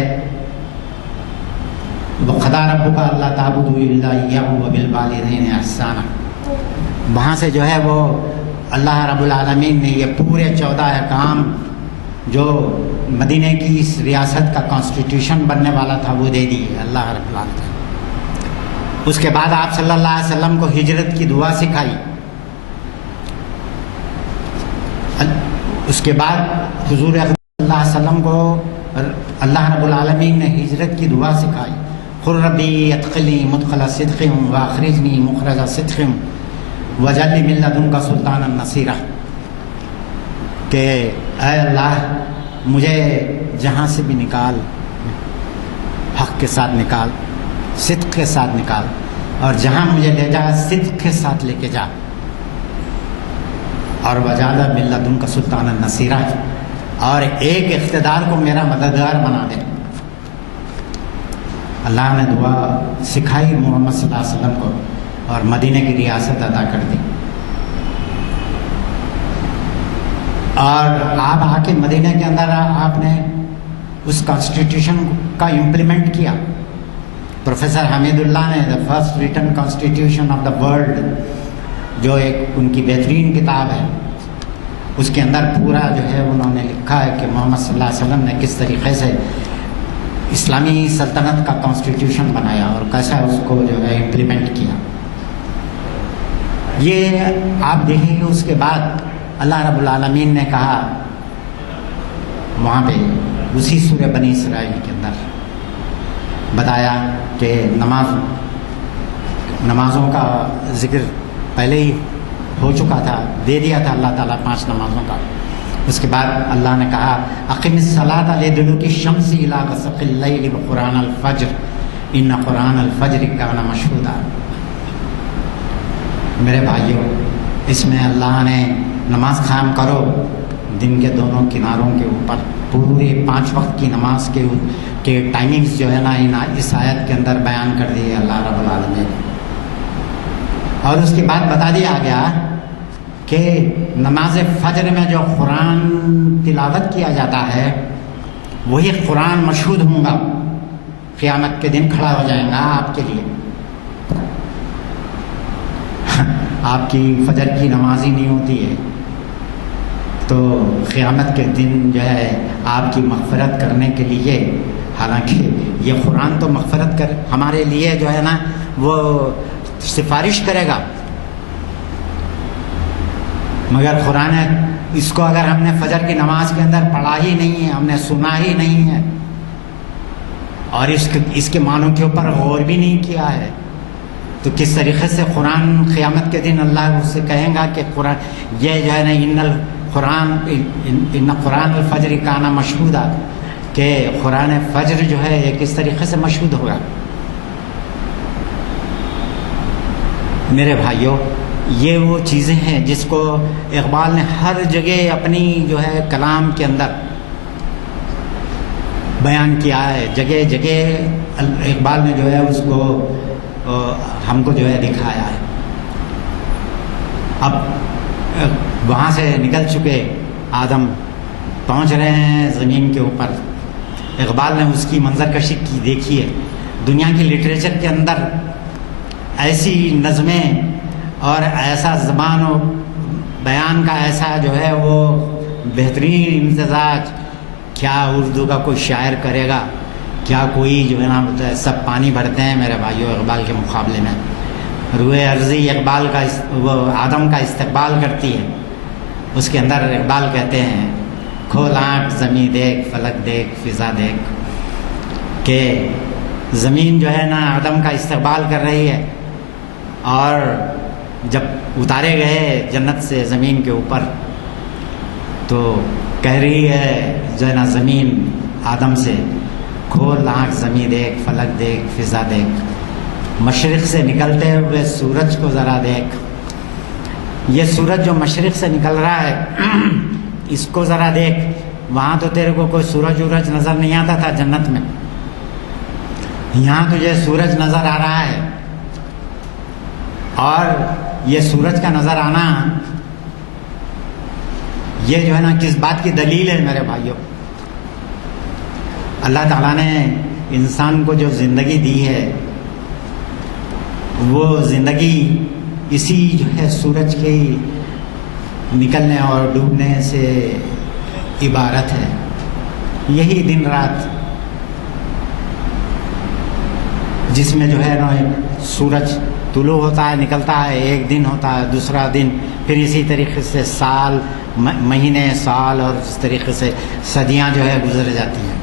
وَقَضَىٰ رَبُّكَ أَلَّا تَعْبُدُوا إِلَّا إِيَّاهُ وَبِالْوَالِدَيْنِ إِحْسَانًا، وہاں سے جو ہے وہ اللہ رب العالمین نے یہ پورے 14 احکام جو مدینہ کی اس ریاست کا کانسٹیٹیوشن بننے والا تھا وہ دے دی اللہ رب العالمین۔ اس کے بعد آپ صلی اللہ علیہ وسلم کو ہجرت کی دعا سکھائی، اس کے بعد حضور صلی اللہ علیہ وسلم کو اللہ رب العالمین نے ہجرت کی دعا سکھائی، قُلْ رَبِّ ادْخِلْنِی مُدْخَلَ صِدْقٍ وَأَخْرِجْنِی مُخْرَجَ صِدْقٍ وَاجْعَلْ لِی مِن لَّدُنْکَ سُلْطَانًا نَصِیرًا، کہ اے اللہ مجھے جہاں سے بھی نکال حق کے ساتھ نکال، صدق کے ساتھ نکال، اور جہاں مجھے لے جا صدق کے ساتھ لے کے جا، اور وَاجْعَلْ لِی مِن لَّدُنْکَ سُلْطَانًا نَصِیرًا، اور ایک اقتدار کو میرا مددگار بنا دے۔ اللہ نے دعا سکھائی محمد صلی اللہ علیہ وسلم کو، اور مدینہ کی ریاست عطا کر دی، اور آپ آ کے مدینہ کے اندر آپ نے اس کانسٹیٹیوشن کا امپلیمنٹ کیا. پروفیسر حمید اللہ نے the first return constitution of the world, جو ایک ان کی بہترین کتاب ہے، اس کے اندر پورا جو ہے انہوں نے لکھا ہے کہ محمد صلی اللہ علیہ وسلم نے کس طریقے سے اسلامی سلطنت کا کانسٹیٹیوشن بنایا اور کیسا اس کو جو ہے امپلیمنٹ کیا. یہ آپ دیکھیں گے. اس کے بعد اللہ رب العالمین نے کہا وہاں پہ اسی سورہ بنی اسرائیل کے اندر بتایا کہ نمازوں کا ذکر پہلے ہی ہو چکا تھا، دے دیا تھا اللہ تعالیٰ 5 نمازوں کا. اس کے بعد اللہ نے کہا اقم الصلاۃ لدلوک الشمس الی غسق اللیل وقرآن الفجر ان قرآن الفجر کان مشہودا. میرے بھائیوں، اس میں اللہ نے نماز قائم کرو دن کے دونوں کناروں کے اوپر، پورے 5 وقت کی نماز کے ٹائمنگز جو ہے نا اس آیت کے اندر بیان کر دیے اللہ رب العالمین نے. اور اس کے بعد بتا دیا گیا کہ نماز فجر میں جو قرآن تلاوت کیا جاتا ہے وہی قرآن مشہود ہوں گا، قیامت کے دن کھڑا ہو جائے گا آپ کے لیے. آپ کی فجر کی نماز ہی نہیں ہوتی ہے تو قیامت کے دن جو ہے آپ کی مغفرت کرنے کے لیے، حالانکہ یہ قرآن تو مغفرت کر ہمارے لیے جو ہے نا وہ سفارش کرے گا، مگر قرآن اس کو اگر ہم نے فجر کی نماز کے اندر پڑھا ہی نہیں ہے، ہم نے سنا ہی نہیں ہے اور اس کے معنوں کے اوپر غور بھی نہیں کیا ہے، تو کس طریقے سے قرآن قیامت کے دن اللہ اس سے کہیں گا کہ قرآن یہ جو ہے نا ان قرآن الفجر کان مشہودا، کہ قرآن فجر جو ہے یہ کس طریقے سے مشہود ہوگا. میرے بھائیوں، یہ وہ چیزیں ہیں جس کو اقبال نے ہر جگہ اپنی جو ہے کلام کے اندر بیان کیا ہے. جگہ جگہ اقبال نے جو ہے اس کو ہم کو جو ہے دکھایا ہے. اب وہاں سے نکل چکے آدم، پہنچ رہے ہیں زمین کے اوپر. اقبال نے اس کی منظر کشی کی دیکھی ہے. دنیا کی لٹریچر کے اندر ایسی نظمیں اور ایسا زبان و بیان کا ایسا جو ہے وہ بہترین امتزاج کیا اردو کا کوئی شاعر کرے گا؟ کیا کوئی جو ہے نا سب پانی بھرتے ہیں میرے بھائیوں اقبال کے مقابلے میں. روئے ارضی اقبال کا وہ آدم کا استقبال کرتی ہے. اس کے اندر اقبال کہتے ہیں کھول آنکھ زمین دیکھ، فلک دیکھ، فضا دیکھ، کہ زمین جو ہے نا آدم کا استقبال کر رہی ہے اور جب اتارے گئے جنت سے زمین کے اوپر تو کہہ رہی ہے جو ہے نا زمین آدم سے کھول آنکھ زمین دیکھ، فلک دیکھ، فضا دیکھ، مشرق سے نکلتے ہوئے سورج کو ذرا دیکھ. یہ سورج جو مشرق سے نکل رہا ہے اس کو ذرا دیکھ. وہاں تو تیرے کو کوئی سورج ورج نظر نہیں آتا تھا جنت میں، یہاں تجھے سورج نظر آ رہا ہے. اور یہ سورج کا نظر آنا یہ جو ہے نا کس بات کی دلیل ہے میرے بھائیوں؟ اللہ تعالیٰ نے انسان کو جو زندگی دی ہے وہ زندگی اسی جو ہے سورج کے نکلنے اور ڈوبنے سے عبارت ہے. یہی دن رات جس میں جو ہے نا سورج طلوع ہوتا ہے، نکلتا ہے، ایک دن ہوتا ہے، دوسرا دن، پھر اسی طریقے سے سال، مہینے، سال اور اس طریقے سے صدیاں جو ہے گزر جاتی ہیں.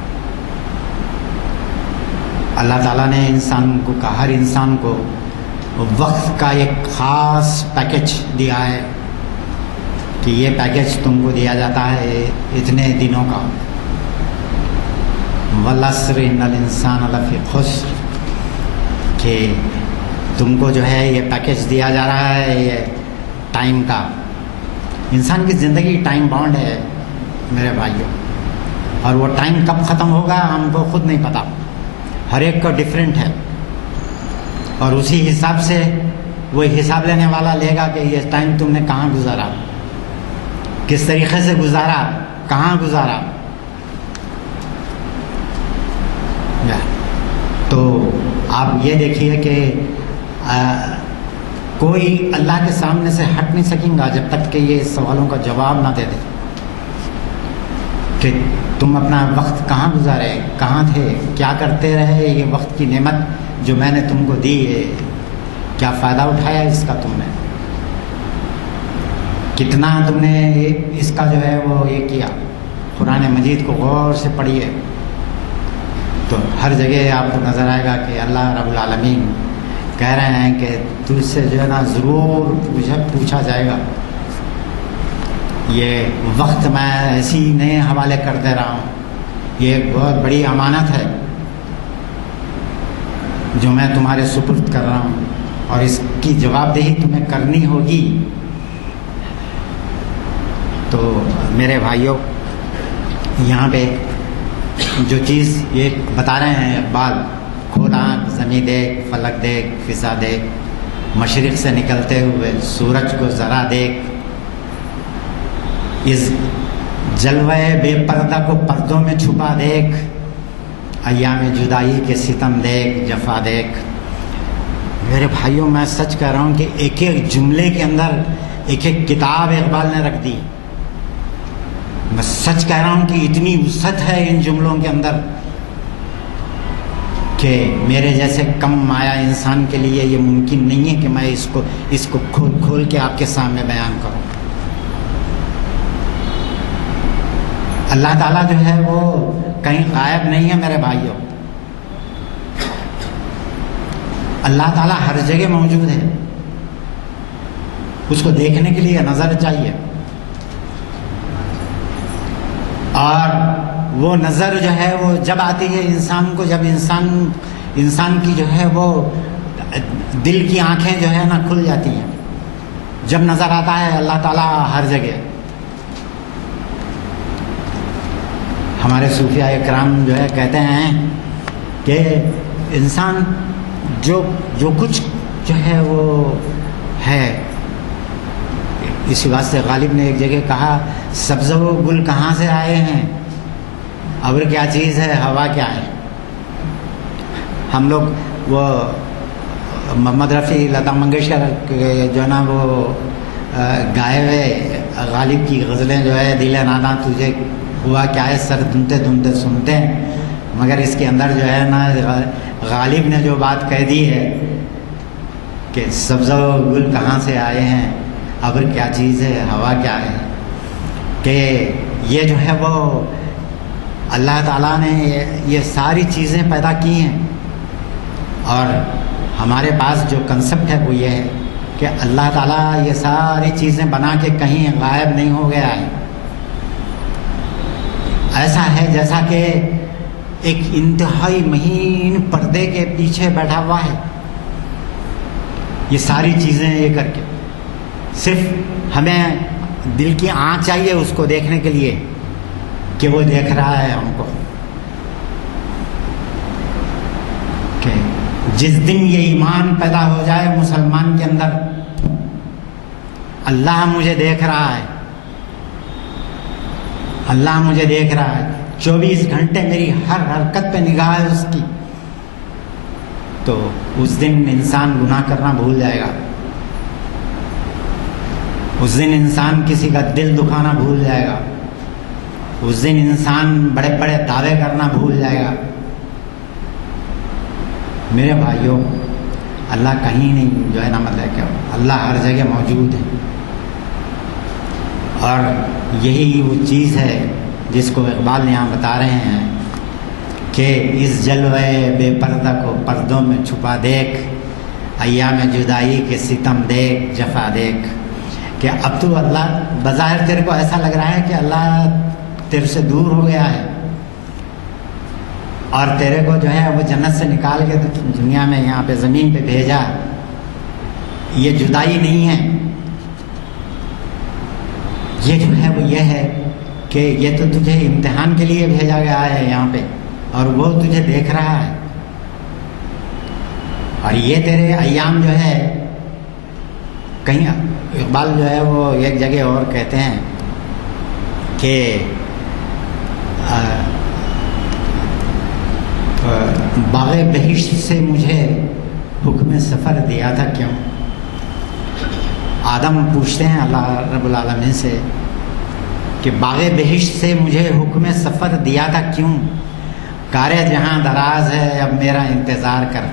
اللہ تعالیٰ نے انسان کو ہر انسان کو وقت کا ایک خاص پیکج دیا ہے کہ یہ پیکج تم کو دیا جاتا ہے اتنے دنوں کا. والعصر ان الانسان لفی خسر، کہ تم کو جو ہے یہ پیکج دیا جا رہا ہے یہ ٹائم کا. انسان کی زندگی ٹائم باؤنڈ ہے میرے بھائیوں، اور وہ ٹائم کب ختم ہوگا ہم کو خود نہیں پتہ. ہر ایک کا ڈفرینٹ ہے اور اسی حساب سے وہ حساب لینے والا لے گا کہ یہ ٹائم تم نے کہاں گزارا، کس طریقے سے گزارا، کہاں گزارا. تو آپ یہ دیکھیے کہ کوئی اللہ کے سامنے سے ہٹ نہیں سکیں گا جب تک کہ یہ سوالوں کا جواب نہ دے دے کہ تم اپنا وقت کہاں گزارے، کہاں تھے، کیا کرتے رہے، یہ وقت کی نعمت جو میں نے تم کو دی ہے کیا فائدہ اٹھایا اس کا، تم نے کتنا تم نے اس کا جو ہے وہ یہ کیا۔ قرآن مجید کو غور سے پڑھیے تو ہر جگہ آپ کو نظر آئے گا کہ اللہ رب العالمین کہہ رہے ہیں کہ تجھ سے جو ہے نا ضرور پوچھا جائے گا۔ یہ وقت میں ایسی نئے حوالے کر دے رہا ہوں، یہ ایک بہت بڑی امانت ہے جو میں تمہارے سپرد کر رہا ہوں، اور اس کی جواب دہی تمہیں کرنی ہوگی۔ تو میرے بھائیوں، یہاں پہ جو چیز یہ بتا رہے ہیں اقبال، کھول آنکھ زمیں دیکھ، فلک دیکھ، فضا دیکھ، مشرق سے نکلتے ہوئے سورج کو ذرا دیکھ، اس جلوہ بے پردہ کو پردوں میں چھپا دیکھ، ایام جدائی کے ستم دیکھ، جفا دیکھ۔ میرے بھائیوں، میں سچ کہہ رہا ہوں کہ ایک ایک جملے کے اندر ایک ایک کتاب اقبال نے رکھ دی۔ میں سچ کہہ رہا ہوں کہ اتنی وسعت ہے ان جملوں کے اندر کہ میرے جیسے کم مایا انسان کے لیے یہ ممکن نہیں ہے کہ میں اس کو کھول کھول کے آپ کے سامنے بیان کروں۔ اللہ تعالیٰ جو ہے وہ کہیں غائب نہیں ہے میرے بھائیوں، اللہ تعالیٰ ہر جگہ موجود ہے، اس کو دیکھنے کے لیے نظر چاہیے، اور وہ نظر جو ہے وہ جب آتی ہے انسان کو، جب انسان کی جو ہے وہ دل کی آنکھیں جو ہے نا کھل جاتی ہیں، جب نظر آتا ہے اللہ تعالیٰ ہر جگہ۔ ہمارے صوفیاء کرام جو ہے کہتے ہیں کہ انسان جو کچھ جو ہے وہ ہے، اسی واسطے غالب نے ایک جگہ کہا سبز و گل کہاں سے آئے ہیں، ابر کیا چیز ہے، ہوا کیا ہے۔ ہم لوگ وہ محمد رفیع، لتا منگیشکر جو ہے نا وہ گائے ہوئے غالب کی غزلیں جو ہے دل ناداں تجھے ہوا کیا ہے، سر دھنتے دھنتے سنتے ہیں، مگر اس کے اندر جو ہے نا غالب نے جو بات کہہ دی ہے کہ سبز و گل کہاں سے آئے ہیں، ابر کیا چیز ہے، ہوا کیا ہے، کہ یہ جو ہے وہ اللہ تعالیٰ نے یہ ساری چیزیں پیدا کی ہیں، اور ہمارے پاس جو کنسپٹ ہے وہ یہ ہے کہ اللہ تعالیٰ یہ ساری چیزیں بنا کے کہیں غائب نہیں ہو گیا ہے۔ ایسا ہے جیسا کہ ایک انتہائی مہین پردے کے پیچھے بیٹھا ہوا ہے، یہ ساری چیزیں یہ کر کے، صرف ہمیں دل کی آنکھ چاہیے اس کو دیکھنے کے لیے کہ وہ دیکھ رہا ہے ہم کو، کہ جس دن یہ ایمان پیدا ہو جائے مسلمان کے اندر، اللہ مجھے دیکھ رہا ہے، اللہ مجھے دیکھ رہا ہے، 24 گھنٹے میری ہر حرکت پہ نگاہ ہے اس کی، تو اس دن انسان گناہ کرنا بھول جائے گا، اس دن انسان کسی کا دل دکھانا بھول جائے گا، اس دن انسان بڑے بڑے دعوے کرنا بھول جائے گا۔ میرے بھائیوں، اللہ کہیں نہیں جو ہے نا مطلب کہ اللہ ہر جگہ موجود ہے، اور یہی وہ چیز ہے جس کو اقبال یہاں بتا رہے ہیں کہ اس جلوہ بے پردہ کو پردوں میں چھپا دیکھ، ایام جدائی کے ستم دیکھ، جفا دیکھ، کہ اب تو اللہ بظاہر تیرے کو ایسا لگ رہا ہے کہ اللہ تیرے سے دور ہو گیا ہے، اور تیرے کو جو ہے وہ جنت سے نکال کے دنیا میں یہاں پہ زمین پہ بھیجا۔ یہ جدائی نہیں ہے، یہ جو ہے وہ یہ ہے کہ یہ تو تجھے امتحان کے لیے بھیجا گیا ہے یہاں پہ، اور وہ تجھے دیکھ رہا ہے، اور یہ تیرے ایام جو ہے، کہیں اقبال جو ہے وہ ایک جگہ اور کہتے ہیں کہ باغ بہشت سے مجھے حکم سفر دیا تھا کیوں؟ آدم پوچھتے ہیں اللہ رب العالمین سے کہ باغ بہشت سے مجھے حکم سفر دیا تھا کیوں؟ کار جہاں دراز ہے اب میرا انتظار کر.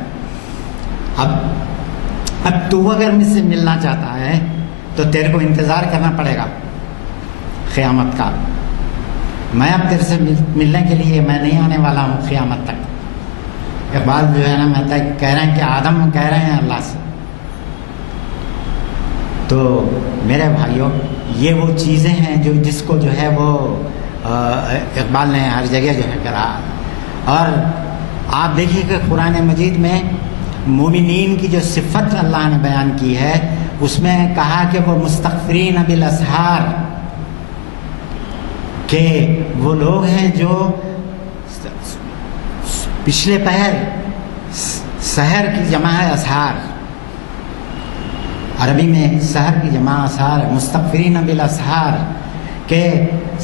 اب تو اگر مجھ سے ملنا چاہتا ہے تو تیرے کو انتظار کرنا پڑے گا قیامت کا. میں اب تیرے سے ملنے کے لیے میں نہیں آنے والا ہوں قیامت تک. اقبال جو ہے نا میں کہہ رہے ہیں کہ آدم کہہ رہے ہیں اللہ سے. تو میرے بھائیوں یہ وہ چیزیں ہیں جو جس کو جو ہے وہ اقبال نے ہر جگہ جو ہے کرا. اور آپ دیکھیے کہ قرآن مجید میں مومنین کی جو صفت اللہ نے بیان کی ہے اس میں کہا کہ وہ مستغفرین بالاسحار، کہ وہ لوگ ہیں جو پچھلے پہر، سحر کی جمع ہے اسحار، عربی میں سحر کی جمع اسحار، مستغفرین بالاسحار، کہ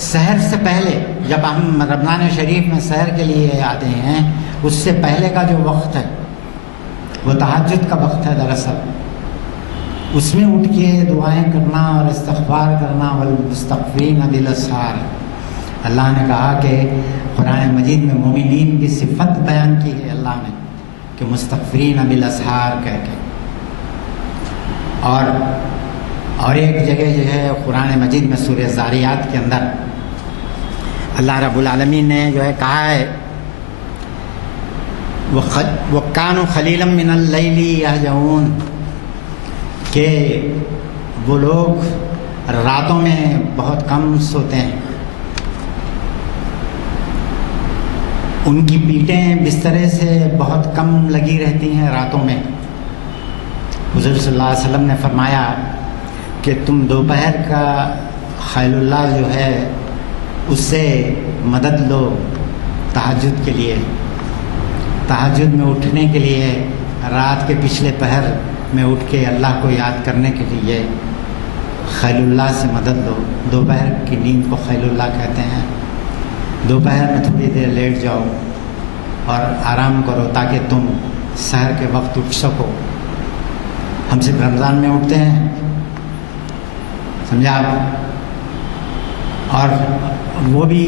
سحر سے پہلے جب ہم رمضان شریف میں سحر کے لیے آتے ہیں اس سے پہلے کا جو وقت ہے وہ تہجد کا وقت ہے. دراصل اس میں اٹھ کے دعائیں کرنا اور استغفار کرنا، والمستغفرین بالاسحار. اللہ نے کہا کہ قرآن مجید میں مومنین کی صفت بیان کی ہے اللہ نے کہ مستغفرین بالاسحار کہہ کے. اور ایک جگہ جو ہے قرآن مجید میں سورہ زاریات کے اندر اللہ رب العالمین نے جو ہے کہا ہے وَكَانُوا خَلِيلًا مِّنَ اللَّيْلِ يَهْجَعُونَ، کہ وہ لوگ راتوں میں بہت کم سوتے ہیں. ان کی پیٹیں بسترے سے بہت کم لگی رہتی ہیں راتوں میں. حضور صلی اللہ علیہ وسلم نے فرمایا کہ تم دوپہر کا خیل اللہ جو ہے اس سے مدد لو تہجد کے لیے. تہجد میں اٹھنے کے لیے رات کے پچھلے پہر میں اٹھ کے اللہ کو یاد کرنے کے لیے خیل اللہ سے مدد لو. دوپہر کی نیند کو خیل اللہ کہتے ہیں. دوپہر میں تھوڑی دیر لیٹ جاؤ اور آرام کرو تاکہ تم سحر کے وقت اٹھ سکو. ہم صرف رمضان میں اٹھتے ہیں، سمجھا آپ، اور وہ بھی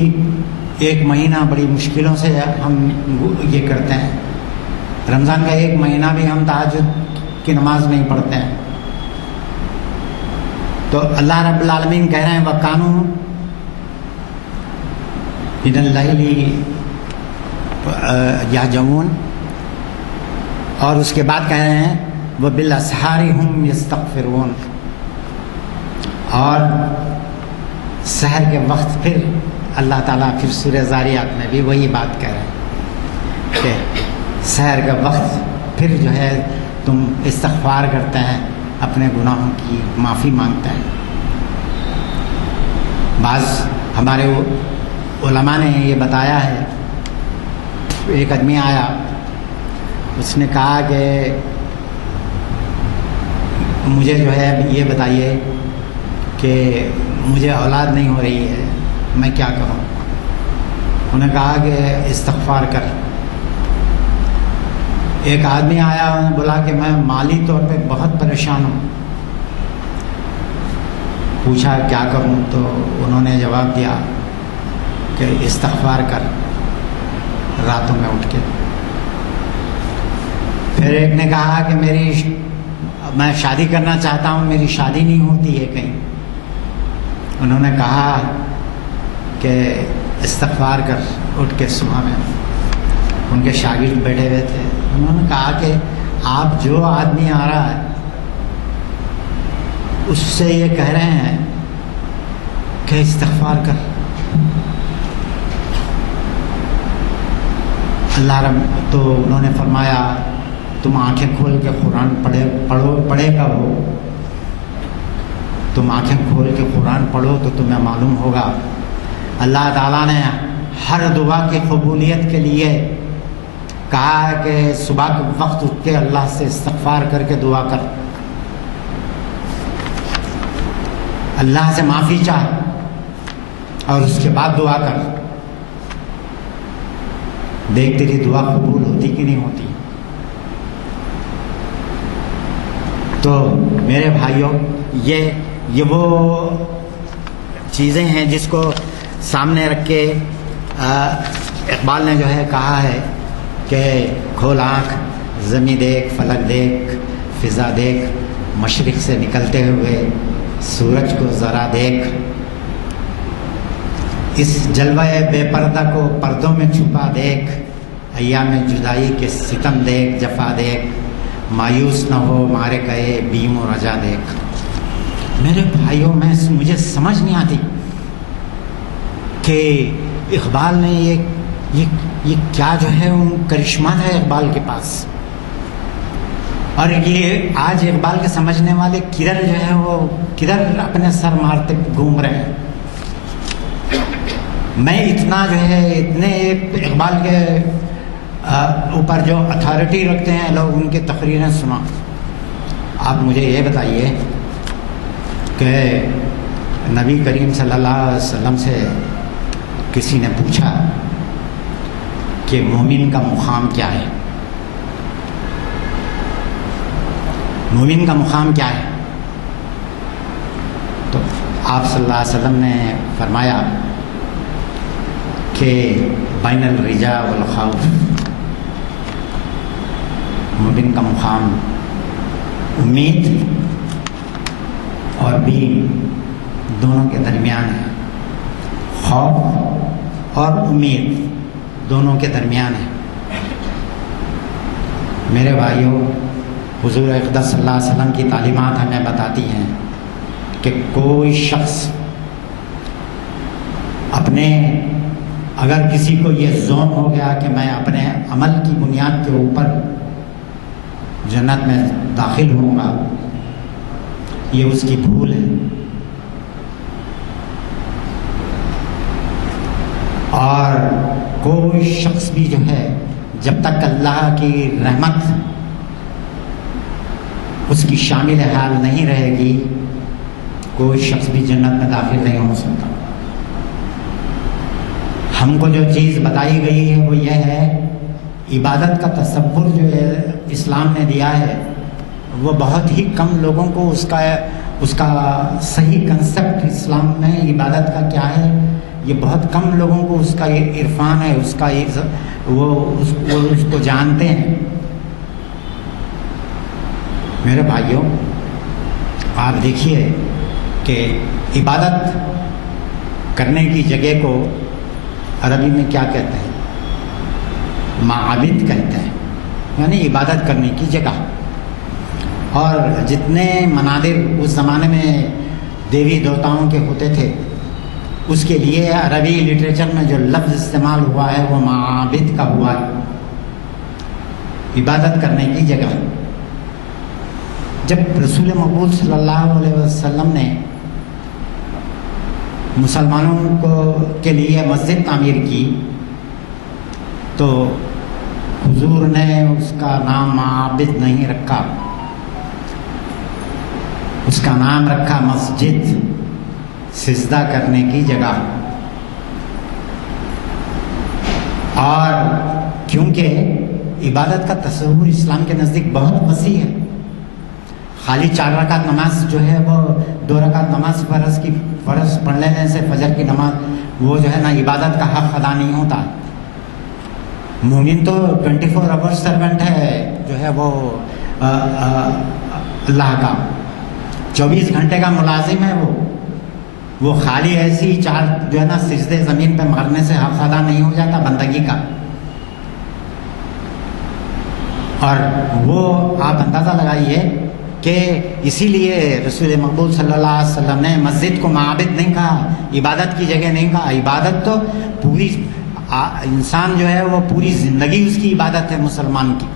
ایک مہینہ بڑی مشکلوں سے ہم یہ کرتے ہیں. رمضان کا ایک مہینہ بھی ہم تہجد کی نماز نہیں پڑھتے ہیں. تو اللہ رب العالمین کہہ رہے ہیں وَكَانُوا مِنَ اللَّيْلِ يَهْجَعُونَ، اور اس کے بعد کہہ رہے ہیں وَبِالْأَسْحَارِ هُمْ يَسْتَغْفِرُونَ. اور سحر کے وقت پھر اللہ تعالیٰ پھر سورہ زاریات میں بھی وہی بات کہہ رہے ہیں کہ سحر کا وقت پھر جو ہے تم استغفار کرتے ہیں، اپنے گناہوں کی معافی مانگتے ہیں. بعض ہمارے علماء نے یہ بتایا ہے، ایک آدمی آیا، اس نے کہا کہ مجھے جو ہے یہ بتائیے کہ مجھے اولاد نہیں ہو رہی ہے، میں کیا کروں؟ انہوں نے کہا کہ استغفار کر. ایک آدمی آیا، انہوں نے بولا کہ میں مالی طور پہ بہت پریشان ہوں. پوچھا کیا کروں؟ تو انہوں نے جواب دیا کہ استغفار کر راتوں میں اٹھ کے. پھر ایک نے کہا کہ میں شادی کرنا چاہتا ہوں، میری شادی نہیں ہوتی ہے کہیں. انہوں نے کہا کہ استغفار کر اٹھ کے صبح میں. ان کے شاگرد بیٹھے ہوئے تھے، انہوں نے کہا کہ آپ جو آدمی آ رہا ہے اس سے یہ کہہ رہے ہیں کہ استغفار کر. اللہ رب تو انہوں نے فرمایا تم آنکھیں کھول کے قرآن پڑھے کب ہو؟ تم آنکھیں کھول کے قرآن پڑھو تو تمہیں معلوم ہوگا. اللہ تعالیٰ نے ہر دعا کی قبولیت کے لیے کہا کہ صبح کے وقت اٹھ کے اللہ سے استغفار کر کے دعا کر، اللہ سے معافی چاہ اور اس کے بعد دعا کر. دیکھ تیری دعا قبول ہوتی کہ نہیں ہوتی. تو میرے بھائیوں، یہ وہ چیزیں ہیں جس کو سامنے رکھ کے اقبال نے جو ہے کہا ہے کہ کھول آنکھ، زمیں دیکھ، فلک دیکھ، فضا دیکھ، مشرق سے نکلتے ہوئے سورج کو ذرا دیکھ، اس جلوہ بے پردہ کو پردوں میں چھپا دیکھ، ایام جدائی کے ستم دیکھ، جفا دیکھ، مایوس نہ ہو مارے گئے بیم و رجا دیکھ. میرے بھائیوں، مجھے سمجھ نہیں آتی کہ اقبال نے یہ کیا جو ہے کرشمہ ہے اقبال کے پاس. اور یہ آج اقبال کے سمجھنے والے کدھر جو ہے وہ کدھر اپنے سر مارتے گھوم رہے ہیں. میں اتنا جو ہے اتنے اقبال کے اوپر جو اتھارٹی رکھتے ہیں لوگ، ان کی تقریریں سنا. آپ مجھے یہ بتائیے کہ نبی کریم صلی اللہ علیہ وسلم سے کسی نے پوچھا کہ مومن کا مقام کیا ہے؟ مومن کا مقام کیا ہے؟ تو آپ صلی اللہ علیہ وسلم نے فرمایا کہ بین الرجا والخوف. مومن کا مقام امید اور بیم دونوں کے درمیان ہے، خوف اور امید دونوں کے درمیان ہے. میرے بھائیوں، حضور اقدس صلی اللہ علیہ وسلم کی تعلیمات ہمیں بتاتی ہیں کہ کوئی شخص اگر کسی کو یہ ذہن ہو گیا کہ میں اپنے عمل کی بنیاد کے اوپر جنت میں داخل ہوں گا، یہ اس کی بھول ہے. اور کوئی شخص بھی جو ہے جب تک اللہ کی رحمت اس کی شامل حال نہیں رہے گی، کوئی شخص بھی جنت میں داخل نہیں ہو سکتا. ہم کو جو چیز بتائی گئی ہے وہ یہ ہے، عبادت کا تصور جو ہے اسلام نے دیا ہے وہ بہت ہی کم لوگوں کو اس کا صحیح کنسپٹ اسلام میں عبادت کا کیا ہے، یہ بہت کم لوگوں کو اس کا یہ عرفان ہے، اس کا وہ اس کو جانتے ہیں. میرے بھائیوں، آپ دیکھیے کہ عبادت کرنے کی جگہ کو عربی میں کیا کہتے ہیں؟ معابد کہتے ہیں، یعنی عبادت کرنے کی جگہ. اور جتنے منادر اس زمانے میں دیوی دیوتاؤں کے ہوتے تھے، اس کے لیے عربی لٹریچر میں جو لفظ استعمال ہوا ہے وہ معابد کا ہوا ہے، عبادت کرنے کی جگہ. جب رسول مقبول صلی اللہ علیہ وسلم نے مسلمانوں کے لیے مسجد تعمیر کی تو حضور نے اس کا نام معابد نہیں رکھا، اس کا نام رکھا مسجد، سجدہ کرنے کی جگہ. اور کیونکہ عبادت کا تصور اسلام کے نزدیک بہت وسیع ہے. خالی 4 رکعت نماز جو ہے وہ 2 رکعت نماز فرض پڑھ لینے سے فجر کی نماز وہ جو ہے نا عبادت کا حق ادا نہیں ہوتا. مومن تو 24 آور سرونٹ ہے، جو ہے وہ اللہ کا 24 گھنٹے کا ملازم ہے. وہ خالی ایسی 4 جو ہے نا سجدے زمین پہ مارنے سے حق ادا نہیں ہو جاتا بندگی کا. اور وہ آپ اندازہ لگائیے کہ اسی لیے رسول مقبول صلی اللہ علیہ وسلم نے مسجد کو معابد نہیں کہا، عبادت کی جگہ نہیں کہا. عبادت تو پوری انسان جو ہے وہ پوری زندگی اس کی عبادت ہے مسلمان کی.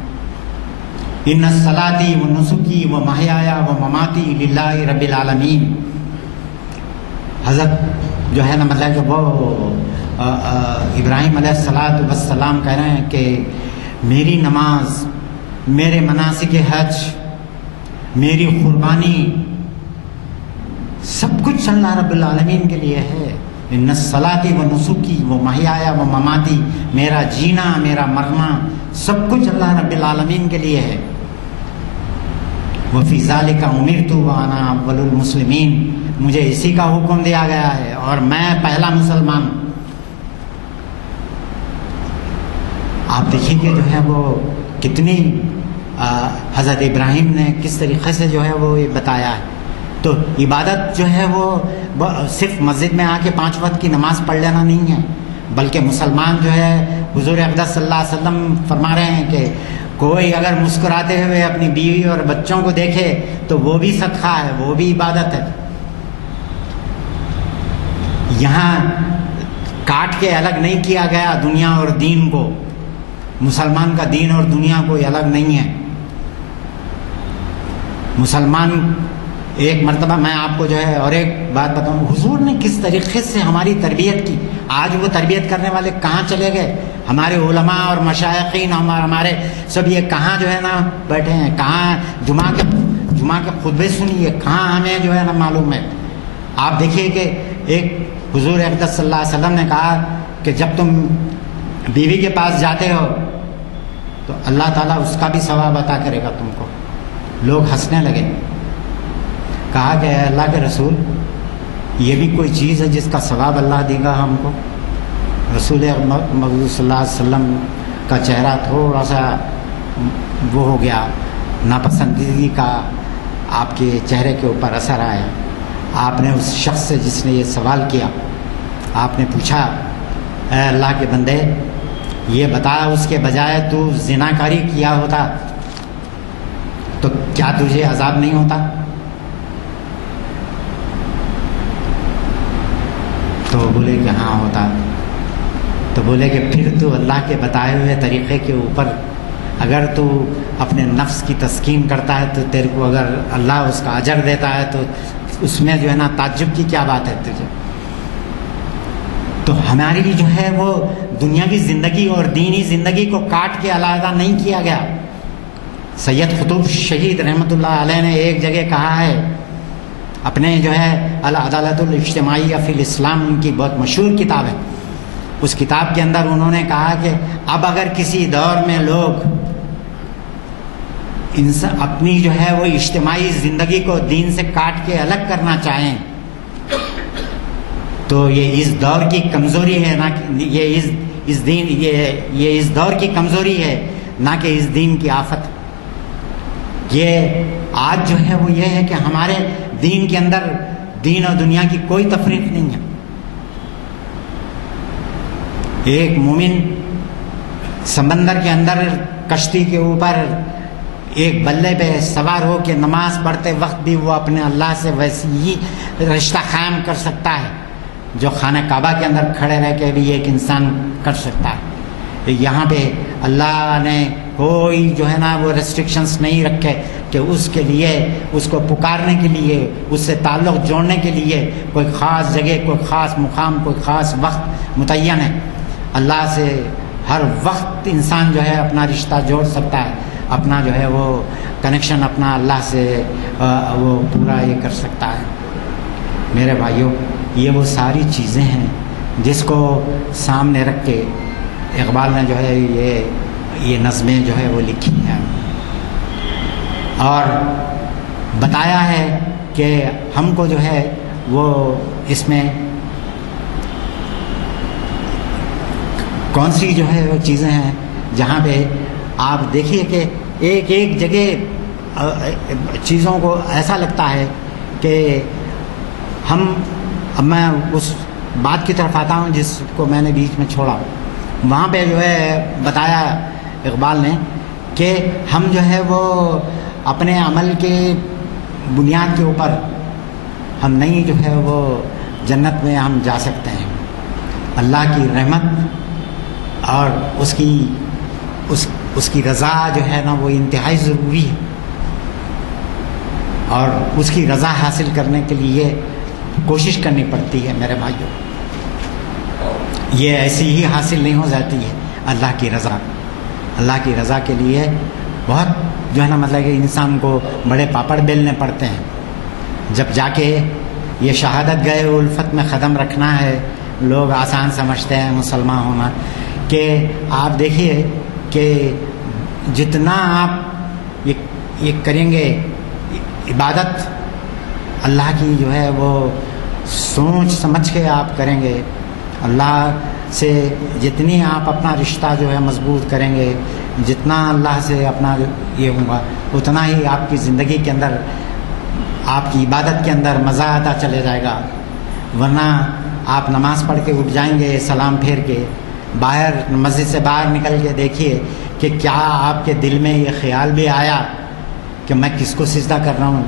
ان الصلاۃ و نسکی و محیایا و مماتی للہ رب العالمین. حضرت جو ہے نا مطلب کہ وہ ابراہیم علیہ السلام کہہ رہے ہیں کہ میری نماز، میرے مناسک حج، میری قربانی، سب کچھ اللہ رب العالمین کے لیے ہے. ان الصلاتی و نسکی و محیایا و مماتی، میرا جینا میرا مرنا سب کچھ اللہ رب العالمین کے لیے ہے. وفی ذالک امرت وانا اول المسلمین، مجھے اسی کا حکم دیا گیا ہے اور میں پہلا مسلمان. آپ دیکھیے کہ جو ہے وہ کتنی حضرت ابراہیم نے کس طریقے سے جو ہے وہ یہ بتایا ہے. تو عبادت جو ہے وہ صرف مسجد میں آ کے 5 وقت کی نماز پڑھ لینا نہیں ہے، بلکہ مسلمان جو ہے حضور اقدس صلی اللہ علیہ وسلم فرما رہے ہیں کہ کوئی اگر مسکراتے ہوئے اپنی بیوی اور بچوں کو دیکھے تو وہ بھی صدقہ ہے، وہ بھی عبادت ہے. یہاں کاٹ کے الگ نہیں کیا گیا دنیا اور دین کو. مسلمان کا دین اور دنیا کوئی الگ نہیں ہے. مسلمان ایک مرتبہ میں آپ کو جو ہے اور ایک بات بتاؤں، حضور نے کس طریقے سے ہماری تربیت کی. آج وہ تربیت کرنے والے کہاں چلے گئے؟ ہمارے علماء اور مشائخین ہمارے سب یہ کہاں جو ہے نا بیٹھے ہیں؟ کہاں جمعہ کے خطبے سنیے؟ کہاں ہمیں جو ہے نا معلوم ہے؟ آپ دیکھیے کہ ایک حضور اقدس صلی اللہ علیہ وسلم نے کہا کہ جب تم بیوی کے پاس جاتے ہو تو اللہ تعالیٰ اس کا بھی ثواب عطا کرے گا تم کو. لوگ ہنسنے لگے. کہا کہ اے اللہ کے رسول، یہ بھی کوئی چیز ہے جس کا ثواب اللہ دے گا ہم کو؟ رسول مقبول صلی اللہ علیہ وسلم کا چہرہ تھوڑا سا وہ ہو گیا، ناپسندیدگی کا آپ کے چہرے کے اوپر اثر آیا. آپ نے اس شخص سے جس نے یہ سوال کیا، آپ نے پوچھا اے اللہ کے بندے، یہ بتا اس کے بجائے تو زناکاری کیا ہوتا تو کیا تجھے عذاب نہیں ہوتا؟ تو بولے کہ ہاں ہوتا. تو بولے کہ پھر تو اللہ کے بتائے ہوئے طریقے کے اوپر اگر تو اپنے نفس کی تسکین کرتا ہے تو تیرے کو اگر اللہ اس کا اجر دیتا ہے تو اس میں جو ہے نا تعجب کی کیا بات ہے تجھے؟ تو ہماری جو ہے وہ دنیاوی زندگی اور دینی زندگی کو کاٹ کے علیحدہ نہیں کیا گیا. سید قطب شہید رحمۃ اللہ علیہ نے ایک جگہ کہا ہے، اپنے جو ہے العدالت الاجتماعیہ فی الاسلام، ان کی بہت مشہور کتاب ہے، اس کتاب کے اندر انہوں نے کہا کہ اب اگر کسی دور میں لوگ اپنی جو ہے وہ اجتماعی زندگی کو دین سے کاٹ کے الگ کرنا چاہیں تو یہ اس دور کی کمزوری ہے، نہ یہ اس دور کی کمزوری ہے، نہ کہ اس دین کی آفت. یہ آج جو ہے وہ یہ ہے کہ ہمارے دین کے اندر دین اور دنیا کی کوئی تفریق نہیں ہے. ایک مومن سمندر کے اندر کشتی کے اوپر ایک بلے پہ سوار ہو کے نماز پڑھتے وقت بھی وہ اپنے اللہ سے ویسے ہی رشتہ قائم کر سکتا ہے جو خانہ کعبہ کے اندر کھڑے رہ کے بھی ایک انسان کر سکتا ہے. یہاں پہ اللہ نے کوئی جو ہے نا وہ ریسٹرکشنز نہیں رکھے کہ اس کے لیے، اس کو پکارنے کے لیے، اس سے تعلق جوڑنے کے لیے کوئی خاص جگہ، کوئی خاص مقام، کوئی خاص وقت متعین ہے. اللہ سے ہر وقت انسان جو ہے اپنا رشتہ جوڑ سکتا ہے، اپنا جو ہے وہ کنیکشن اپنا اللہ سے وہ پورا یہ کر سکتا ہے. میرے بھائیوں، یہ وہ ساری چیزیں ہیں جس کو سامنے رکھ کے اقبال نے جو ہے یہ نظمیں جو ہے وہ لکھی ہیں اور بتایا ہے کہ ہم کو جو ہے وہ اس میں کون سی جو ہے وہ چیزیں ہیں جہاں پہ آپ دیکھیے کہ ایک ایک جگہ چیزوں کو ایسا لگتا ہے کہ اب میں اس بات کی طرف آتا ہوں جس کو میں نے بیچ میں چھوڑا. وہاں پہ جو ہے بتایا اقبال نے کہ ہم جو ہے وہ اپنے عمل کے بنیاد کے اوپر ہم نہیں جو ہے وہ جنت میں ہم جا سکتے ہیں. اللہ کی رحمت اور اس کی رضا جو ہے نا وہ انتہائی ضروری ہے اور اس کی رضا حاصل کرنے کے لیے کوشش کرنی پڑتی ہے. میرے بھائیوں، یہ ایسی ہی حاصل نہیں ہو جاتی ہے. اللہ کی رضا، اللہ کی رضا کے لیے بہت جو ہے نا مطلب کہ انسان کو بڑے پاپڑ بیلنے پڑتے ہیں. جب جا کے یہ شہادت گئے الفت میں قدم رکھنا ہے لوگ آسان سمجھتے ہیں مسلمان ہونا، کہ آپ دیکھیے کہ جتنا آپ یہ کریں گے عبادت اللہ کی جو ہے وہ سوچ سمجھ کے آپ کریں گے، اللہ سے جتنی آپ اپنا رشتہ جو ہے مضبوط کریں گے، جتنا اللہ سے اپنا یہ ہوگا، اتنا ہی آپ کی زندگی کے اندر، آپ کی عبادت کے اندر مزہ آتا چلے جائے گا۔ ورنہ آپ نماز پڑھ کے اٹھ جائیں گے سلام پھیر کے، باہر مسجد سے باہر نکل کے دیکھیے کہ کیا آپ کے دل میں یہ خیال بھی آیا کہ میں کس کو سجدہ کر رہا ہوں،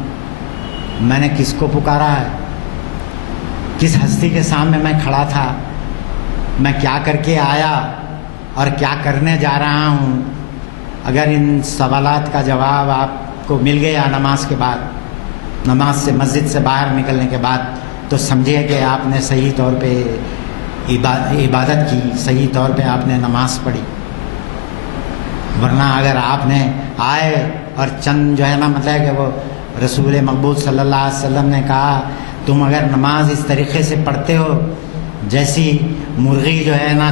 میں نے کس کو پکارا ہے، کس ہستی کے سامنے میں کھڑا تھا، میں کیا کر کے آیا اور کیا کرنے جا رہا ہوں۔ اگر ان سوالات کا جواب آپ کو مل گیا نماز کے بعد، نماز سے مسجد سے باہر نکلنے کے بعد، تو سمجھیے کہ آپ نے صحیح طور پہ عبادت کی، صحیح طور پہ آپ نے نماز پڑھی۔ ورنہ اگر آپ نے آئے اور چند جو ہے نا مطلب کہ وہ رسول مقبول صلی اللہ علیہ وسلم نے کہا تم اگر نماز اس طریقے سے پڑھتے ہو جیسی مرغی جو ہے نا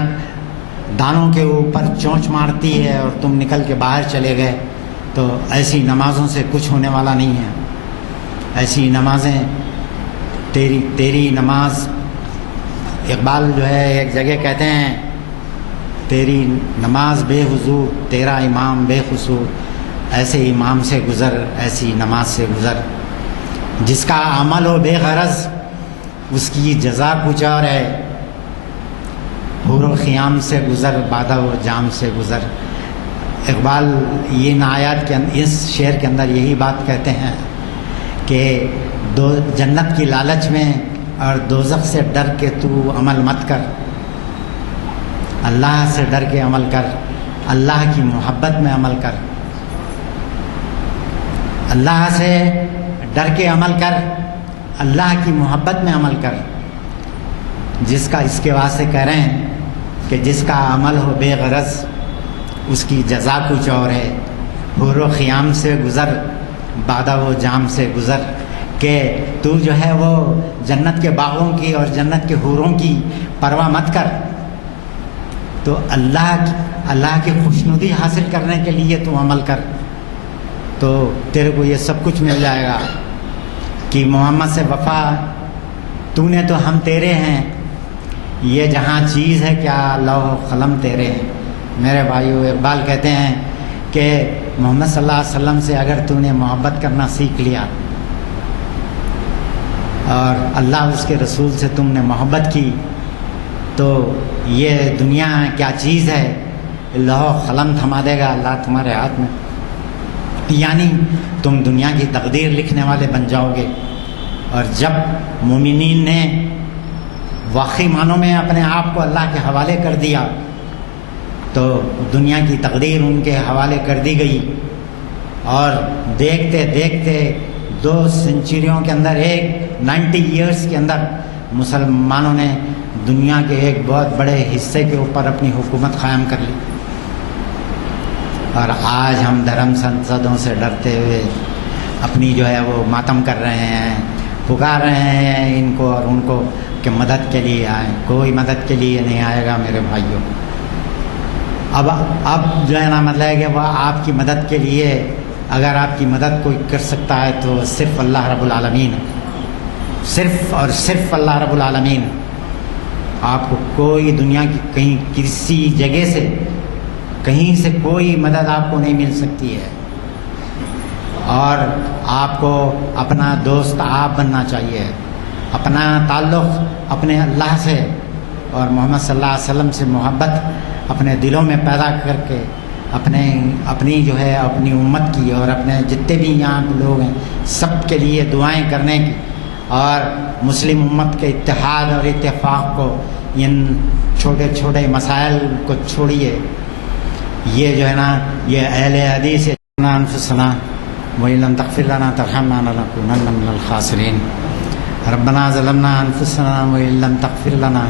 دانوں کے اوپر چونچ مارتی ہے، اور تم نکل کے باہر چلے گئے، تو ایسی نمازوں سے کچھ ہونے والا نہیں ہے۔ ایسی نمازیں تیری نماز، اقبال جو ہے ایک جگہ کہتے ہیں تیری نماز بے حضور تیرا امام بے قصور، ایسے امام سے گزر ایسی نماز سے گزر، جس کا عمل ہو بے غرض اس کی جزا کچھ اور ہے، حور و خیام سے گزر بادہ و جام سے گزر۔ اقبال یہ آیات کے اس شعر کے اندر یہی بات کہتے ہیں کہ جنت کی لالچ میں اور دوزخ سے ڈر کے تو عمل مت کر، اللہ سے ڈر کے عمل کر، اللہ کی محبت میں عمل کر، اللہ سے ڈر کے عمل کر، اللہ کی محبت میں عمل کر۔ جس کا اس کے واسطے کہہ رہے ہیں کہ جس کا عمل ہو بے غرض اس کی جزا کچھ اور ہے، حور و خیام سے گزر بادہ و جام سے گزر، کہ تو جو ہے وہ جنت کے باغوں کی اور جنت کے حوروں کی پرواہ مت کر، تو اللہ کی خوشنودی حاصل کرنے کے لیے تو عمل کر، تو تیرے کو یہ سب کچھ مل جائے گا۔ کہ محمد سے وفا تو نے تو ہم تیرے ہیں، یہ جہاں چیز ہے کیا لوح و قلم تیرے ہیں۔ میرے بھائیو، اقبال کہتے ہیں کہ محمد صلی اللہ علیہ وسلم سے اگر تو نے محبت کرنا سیکھ لیا اور اللہ اس کے رسول سے تم نے محبت کی، تو یہ دنیا کیا چیز ہے، لوح و قلم تھما دے گا اللہ تمہارے ہاتھ میں، یعنی تم دنیا کی تقدیر لکھنے والے بن جاؤ گے۔ اور جب مومنین نے واقعی معنوں میں اپنے آپ کو اللہ کے حوالے کر دیا تو دنیا کی تقدیر ان کے حوالے کر دی گئی، اور دیکھتے دیکھتے 2 سینچریوں کے اندر 90 ایئرس کے اندر مسلمانوں نے دنیا کے ایک بہت بڑے حصے کے اوپر اپنی حکومت قائم کر لی۔ اور آج ہم دھرم سنسدوں سے ڈرتے ہوئے اپنی جو ہے وہ ماتم کر رہے ہیں، پکار رہے ہیں ان کو اور ان کو کہ مدد کے لیے آئیں۔ کوئی مدد کے لیے نہیں آئے گا میرے بھائیوں۔ اب جو ہے نا مطلب ہے کہ وہ آپ کی مدد کے لیے، اگر آپ کی مدد کوئی کر سکتا ہے تو صرف اللہ رب العالمین، صرف اور صرف اللہ رب العالمین۔ آپ کو کوئی دنیا کی کہیں کسی جگہ سے کہیں سے کوئی مدد آپ کو نہیں مل سکتی ہے، اور آپ کو اپنا دوست آپ بننا چاہیے، اپنا تعلق اپنے اللہ سے اور محمد صلی اللہ علیہ وسلم سے محبت اپنے دلوں میں پیدا کر کے اپنی جو ہے اپنی امت کی اور اپنے جتنے بھی یہاں لوگ ہیں سب کے لیے دعائیں کرنے کی، اور مسلم امت کے اتحاد اور اتفاق کو، ان چھوٹے چھوٹے مسائل کو چھوڑیے۔ یہ جو ہے نا یہ اہل حدیث انفسنا وَإِن لَمْ تَغْفِرْ لَنَا تَرْحَمْنَا لَنَكُونَنَّ مِنَ الْخَاسِرِينَ رَبَّنَا ظَلَمْنَا أَنفُسَنَا وَإِن لَمْ تَغْفِرْ لَنَا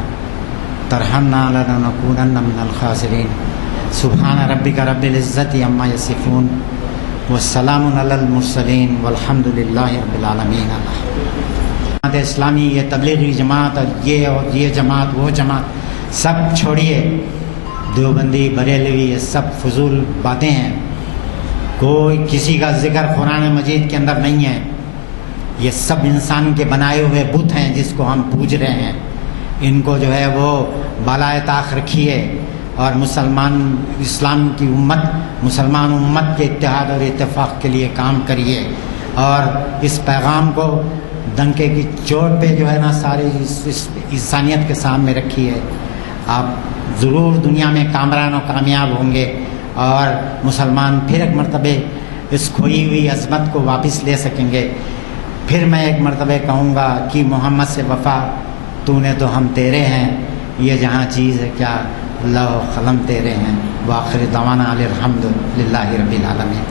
تَرْحَمْنَا لَنَكُونَنَّ مِنَ الْخَاسِرِينَ سبحان ربك رب العزة عما يصفون والسلام على المرسلين والحمد لله رب العالمين۔ جماعت اسلامی، یہ تبلیغی جماعت اور یہ جماعت وہ جماعت سب چھوڑیے، دیوبندی بریلوی یہ سب فضول باتیں ہیں، کوئی کسی کا ذکر قرآن مجید کے اندر نہیں ہے، یہ سب انسان کے بنائے ہوئے بت ہیں جس کو ہم پوج رہے ہیں، ان کو جو ہے وہ بالائے طاق رکھیے اور اسلام کی امت، مسلمان امت کے اتحاد اور اتفاق کے لیے کام کریے، اور اس پیغام کو ڈنکے کی چوٹ پہ جو ہے نا ساری اس انسانیت کے سامنے رکھیے، آپ ضرور دنیا میں کامران و کامیاب ہوں گے اور مسلمان پھر ایک مرتبہ اس کھوئی ہوئی عظمت کو واپس لے سکیں گے۔ پھر میں ایک مرتبہ کہوں گا کہ محمد سے وفا، تو نے تو ہم تیرے ہیں، یہ جہاں چیز ہے کیا اللہ و قلم تیرے ہیں۔ وآخر دعوانا الحمد للہ رب العالمین۔